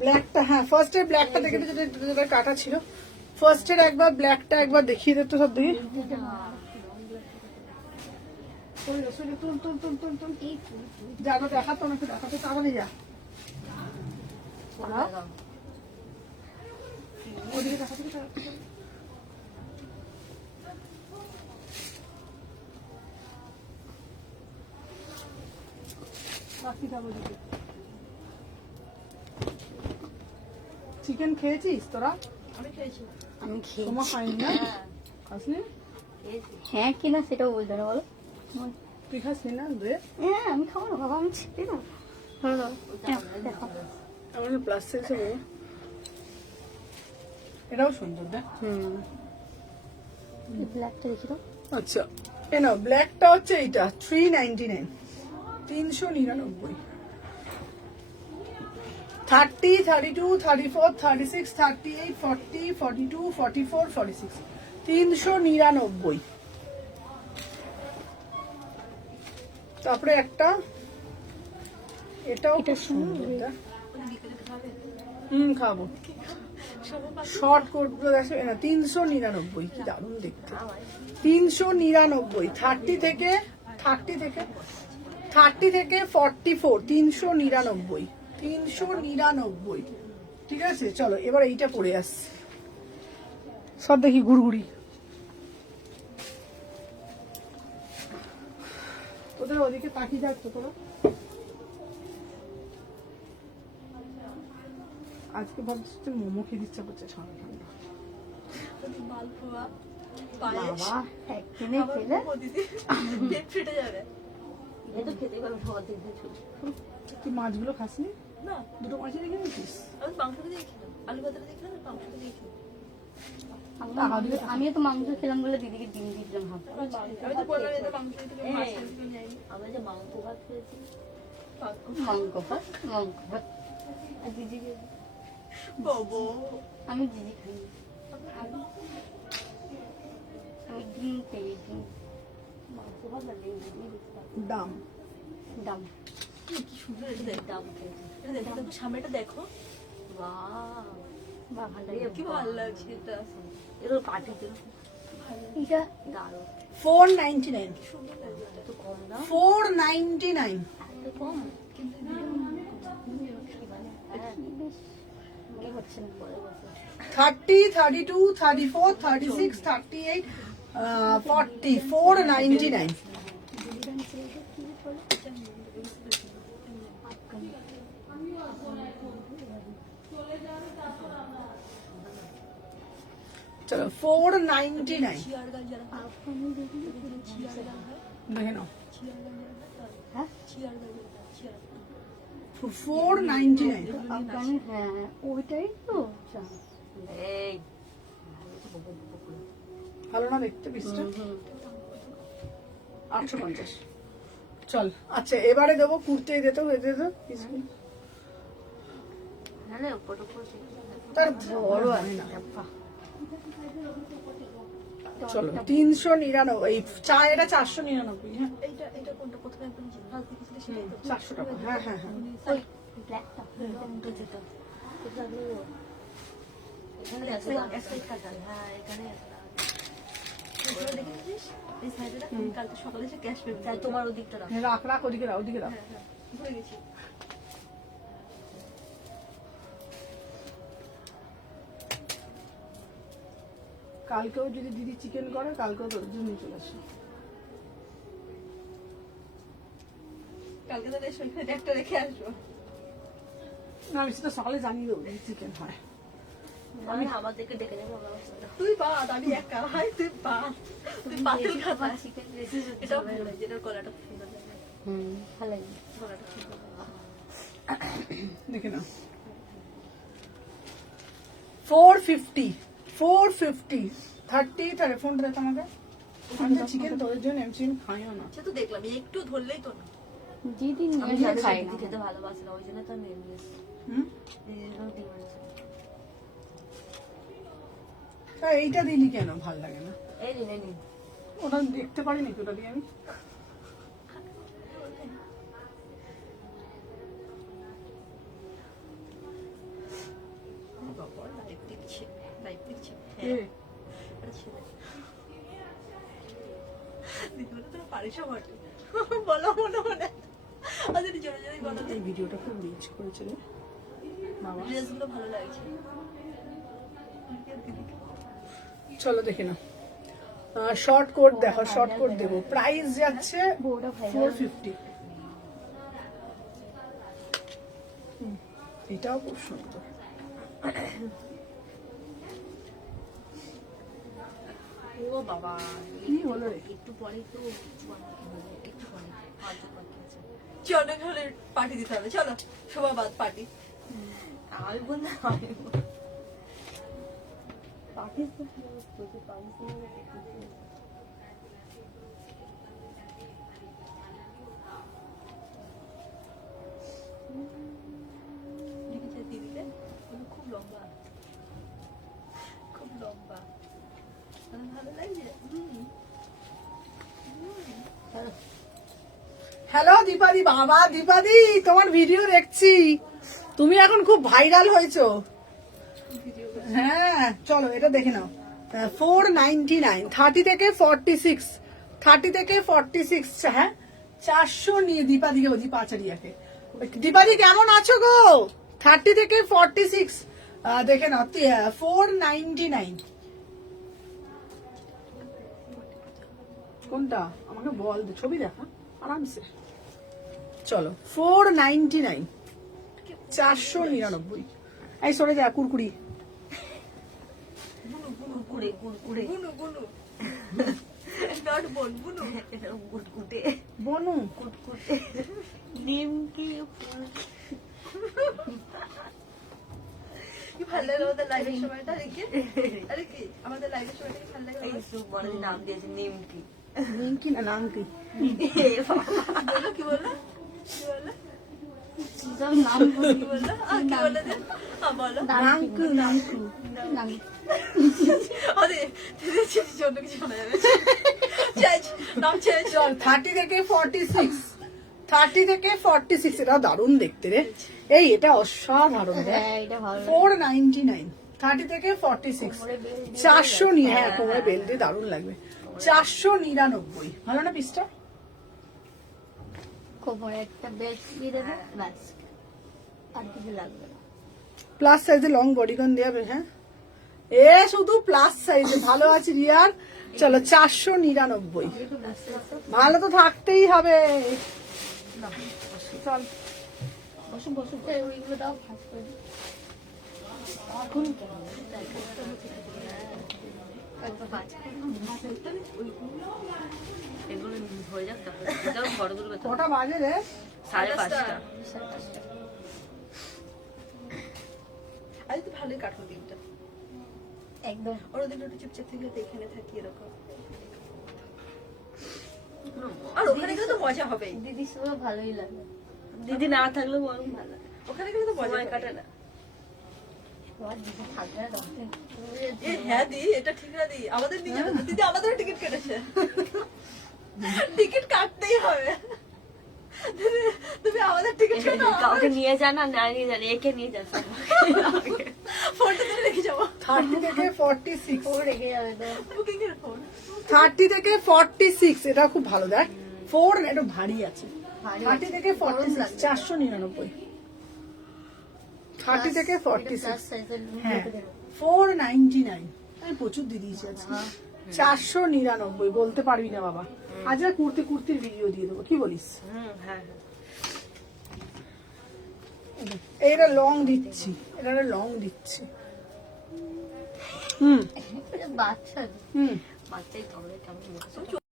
ব্ল্যাকটা, হ্যাঁ ফার্স্ট এর ব্ল্যাকটা দেখে তো, যেটা কাটা ছিল। ফার্স্ট এর একবার ব্ল্যাকটা একবার দেখিয়ে দিত সব দিকে। যাবো দেখাতো নাকি, দেখাতে তাড়াতাড়ি যা। ওদিকে দেখা ওদিকে দেখা। বাকি যাবো ওদিকে। চিকেন খেয়েছিস তোরা? আমি খেয়েছি। আমি খেয়ে তোমার খাইনি না? খাসনি? হ্যাঁ কিনা সেটাও বলতে না বলো। তুই খাসনি না রে? হ্যাঁ আমি খাবো না বাবা, আমি ছেড়ে দেবো। দেখো আমাদের প্লাস সাইজে বলো। এটাও সুন্দর দেখ। ব্ল্যাকটা দেখি তো। আচ্ছা এ নাও, ব্ল্যাকটা হচ্ছে এইটা 399, 399। 30, 32, 34, 36, 38, 40, 42, 44, 46, 399। তারপরে একটা এটাও খুব সুন্দর দেখ। খাবো শর্ট কোট গুলো দেখো না, 399, কি দারুণ দেখতে। 399, 30 থেকে 44, 399, 399। ঠিক আছে চলো এবার এইটা পরে আসছি। সব দেখি ঘুরঘুরি। তোদের ওদিকে পাখি যাচ্ছে তোরা? আজকে ভাবছি মোমো খেতে ইচ্ছা করছে ঠান্ডা ঠান্ডা। মালপোয়া, পায়েস, বাবা একদিনে আমার খেলে মোমো দিদি, পেট ফেটে যাবে। এ তো খেতে পারবে সবার দিন ছোট। তুই মাছগুলো খাসনি? না, দুটো মাছই রেখে দিয়েছিস? আমি মাংসটা দিয়ে খেলাম, আলু ভাতটা দিয়ে খেলাম, মাংসটা দিয়ে খেলাম। আমিও তো মাংস খেলাম বলে দিদিকে ডিম দিয়েছিলাম হাফ। আমি তো বললাম এটা মাংস দিয়ে তুমি মাছ খেতে তুমি যাইনি। আমরা যে মাংস ভাত খেয়েছি, পাক্কু। মাংস ভাত আর দিদি বাবু, আমি দিদি খাই আমি ডিম পেয়ে ডিম মাংস ভাত আর ডিম দিদি দাম দাম কি সুন্দর এটা দেখ। দাম খেয়েছি। এটা দেখো, দেখো সামনেটা দেখো। বাহ বাহ ভালো কি ভালো লাগছে এটা। এগুলো পাঠিয়ে দিল এটা দারুণ 499, সুন্দর লাগছে এটা। এত কম দাম 499। এত কম কিন্তু বেশ মনে হচ্ছে না পরে বছর 30, 32, 34, 36, 38, 40, 499। চলো 499 চিয়ার গাল যারা হয়, চিয়ার গাল হয়, দেখে নাও। চিয়ার গাল যারা হয় তারা। হ্যাঁ চিয়ার গাল যারা হয়, চিয়ার গাল। 499। আফগানি হ্যাঁ ওইটাই তো এই ভালো না দেখতে পিসটা? 850। চল আচ্ছা এবারে দেবো কুর্তে দিতে পিসগুলো। হ্যাঁ উপর উপর তার বড় আছে না। চলো 399, এই চা এটা 499। হ্যাঁ এইটা এটা কোনটা প্রথমে একদম ফার্স্ট দেখেছিলে সেটাই তো? 400 টাকা। হ্যাঁ হ্যাঁ হ্যাঁ ওই ব্ল্যাকটা তো যেটা এটা হলো এখানে আছে একটা কাটা হ্যাঁ এখানে ওটা দেখেছিস? এই সাইডেটা কালকে সকালে এসে ক্যাশ পেমেন্ট। তাই তোমার ওদিকটা রাখ রাখ রাখ ওদিকে রাখ ওদিকে রাখ। হ্যাঁ হ্যাঁ ভুলে গেছি। কালকেও যদি দিদি চিকেন করে কালকেও তোর জন্য চলে আসো। কালকে তাহলে ওইখানে একটা রেখে আসবো। না আমি সেটা সকালে জানিয়ে দেবো চিকেন হয়। আমি আমাদেরকে ডেকে নেবো আমরা তুই বাদ, আমি একা ভাই, তুই বাদ, তুই পাতিল খাবা। চিকেন রেসিপি এটাও ভালো লাগে, যেটার গলাটা খুব সুন্দর লাগে। ভালো লাগে গলাটা সুন্দর লাগে। দেখে নাও 450, 450, 30, তাহলে ফোনটা দেখো আমাকে। আমি তো চিকেন তোর জন্য এমসিএম খাইও না। সে তো দেখলাম, একটু ধরলেই তো না। দিদি আমি নিয়ে জানি খাই দিদি না খেতে ভালোবাসে না, ওই জন্য তো আমি নিয়ে এসেছি। হুম দিদির জন্য ডিম এনেছি। তা এইটা দিলি কেন? ভাল লাগে না এই নিন, এই নিন। ওটা দেখতে পারিনি তো ওটা দিয়ে আমি। বাবা, লাইভ দিচ্ছে, লাইভ দিচ্ছে। এ, হ্যাঁ, এটা ছেলে। দিদি বলে, তোরা পারিস বটে। বলো মনে মনে। আচ্ছা, জোরে জোরে বলো। এই ভিডিওটা খুব রিচ করেছে রে বাবা। ড্রেসগুলো ভালো লাগছে। চলো দেখে নাও শর্ট কোট দেখো, শর্ট কোট দেবো, প্রাইস যাচ্ছে বউটা ভাইরাল 450। এটাও খুব সুন্দর। ও বাবা, কি হলো রে? একটু পরে তো একটু পরে 5 বাকি আছে। চলো হলে পার্টি দিতে হবে, চলো শোভাবাদ পার্টি। আমি বললাম লিখেছে দিদিতে খুব লম্বা, খুব লম্বা, ভালো লাগছে। হ্যালো দীপাদি, বাবা দীপাদি তোমার ভিডিও দেখছি, তুমি এখন খুব ভাইরাল হয়েছো। হ্যাঁ চলো এটা দেখে নাও, 499, 30 থেকে 46, 30 থেকে 46, হ্যাঁ 400 নিয়ে দীপাদিকে বলছি, পাচারিয়াকে। দীপাদি কেমন আছো গো? 30 থেকে 46 দেখে নাও, 499। কোনটা আমাকে বল, ছবি দেখা আরামসে। চলো 499, 499। এই সরে যা কুরকুরি। কুড়কুড়ে কুড়কুড়ে বুনু বুনু নট বোন, বুনু কুটকুটে বনু কুটকুটে নিমকি কি ভালো লাগে আমাদের লাইভের সময়টা। আরে কি, আরে কি আমাদের লাইভের সময়টা কি ভালো লাগে এই আমার? সুবর্ণ নাম দিয়েছে নিমকি। নিমকি না নামকি? বলো কি বললো, কি বললো, সব নাম কি বললো, কি বললো যে? বলো। নামকু নামকু। আরে দিদি চেঞ্জ, অন্য কিছু শোনা যাবে, চেঞ্জ নাম চেঞ্জ। চল 30 থেকে 46, 30 থেকে 46, এটা দারুণ দেখতে রে। এই এটা অসাধারণ দেখ, হ্যাঁ এটা ভালো 499, 30 থেকে 46, 400 নিয়ে, হ্যাঁ কোমরে বেল্ট দিয়ে দারুণ লাগবে। 499, ভালো না পিসটা? কোমরে একটা বেল্ট দিয়ে দেবে ব্যাস, আর কিছু লাগবে না। প্লাস সাইজে লং বডিকন দেওয়া হবে। হ্যাঁ এ শুধু প্লাস সাইজে ভালো আছে রিয়ার। চলো 499, ভালো তো থাকতেই হবে। চল বসুন বসুন, ওইগুলো দাও ভাজ করে দিই। এখন একবার ভাজ করে এগুলো হয়ে যাক, তারপরে ফটো তুলবে তো। কটা বাজে রে? 5:30। আজ তো ভালোই কাটলো দিনটা, একদম ওরা দিন একটু চুপচাপ থেকে তো এখানে থাকি এরকম। আর ওখানে গেলে তো মজা হবেই, দিদির সঙ্গে ভালোই লাগে, দিদি না থাকলেও বরং ভালো লাগে, ওখানে গেলে তো মজা সময় কাটে কাটে না। না। তোমার দিদি থাকবে না তখন এ হ্যাঁ দি, এটা ঠিক না দি, আমাদের নিজের দিদি আমাদেরও টিকিট কেটেছে, টিকিট কাটতেই হবে। দিদি, তুমি আমাদের টিকিট কাটো, কাউকে নিয়ে যান না, না নিয়ে যান, একে নিয়ে যান, ফোনটা ধরে রেখে যাবো, 30 থেকে 46, ও রেখে যাবে তো। বুকিং এর ফোন। 30 থেকে 46, এটা খুব ভালো দেখ। 4 একটু ভারী আছে। ভারী 30 থেকে 46, 499, 30 থেকে 46, হ্যাঁ 499। আমি প্রচুর দিয়ে দিয়েছি আজকে। 499 বলতে পারবি না বাবা। আজ আর কুর্তির ভিডিও দিয়ে দেবো, কি বলিস? হ্যাঁ এটা লং দিচ্ছি, এটা লং দিচ্ছি। বাচ্চা হুম বাচ্চাই তো কেমন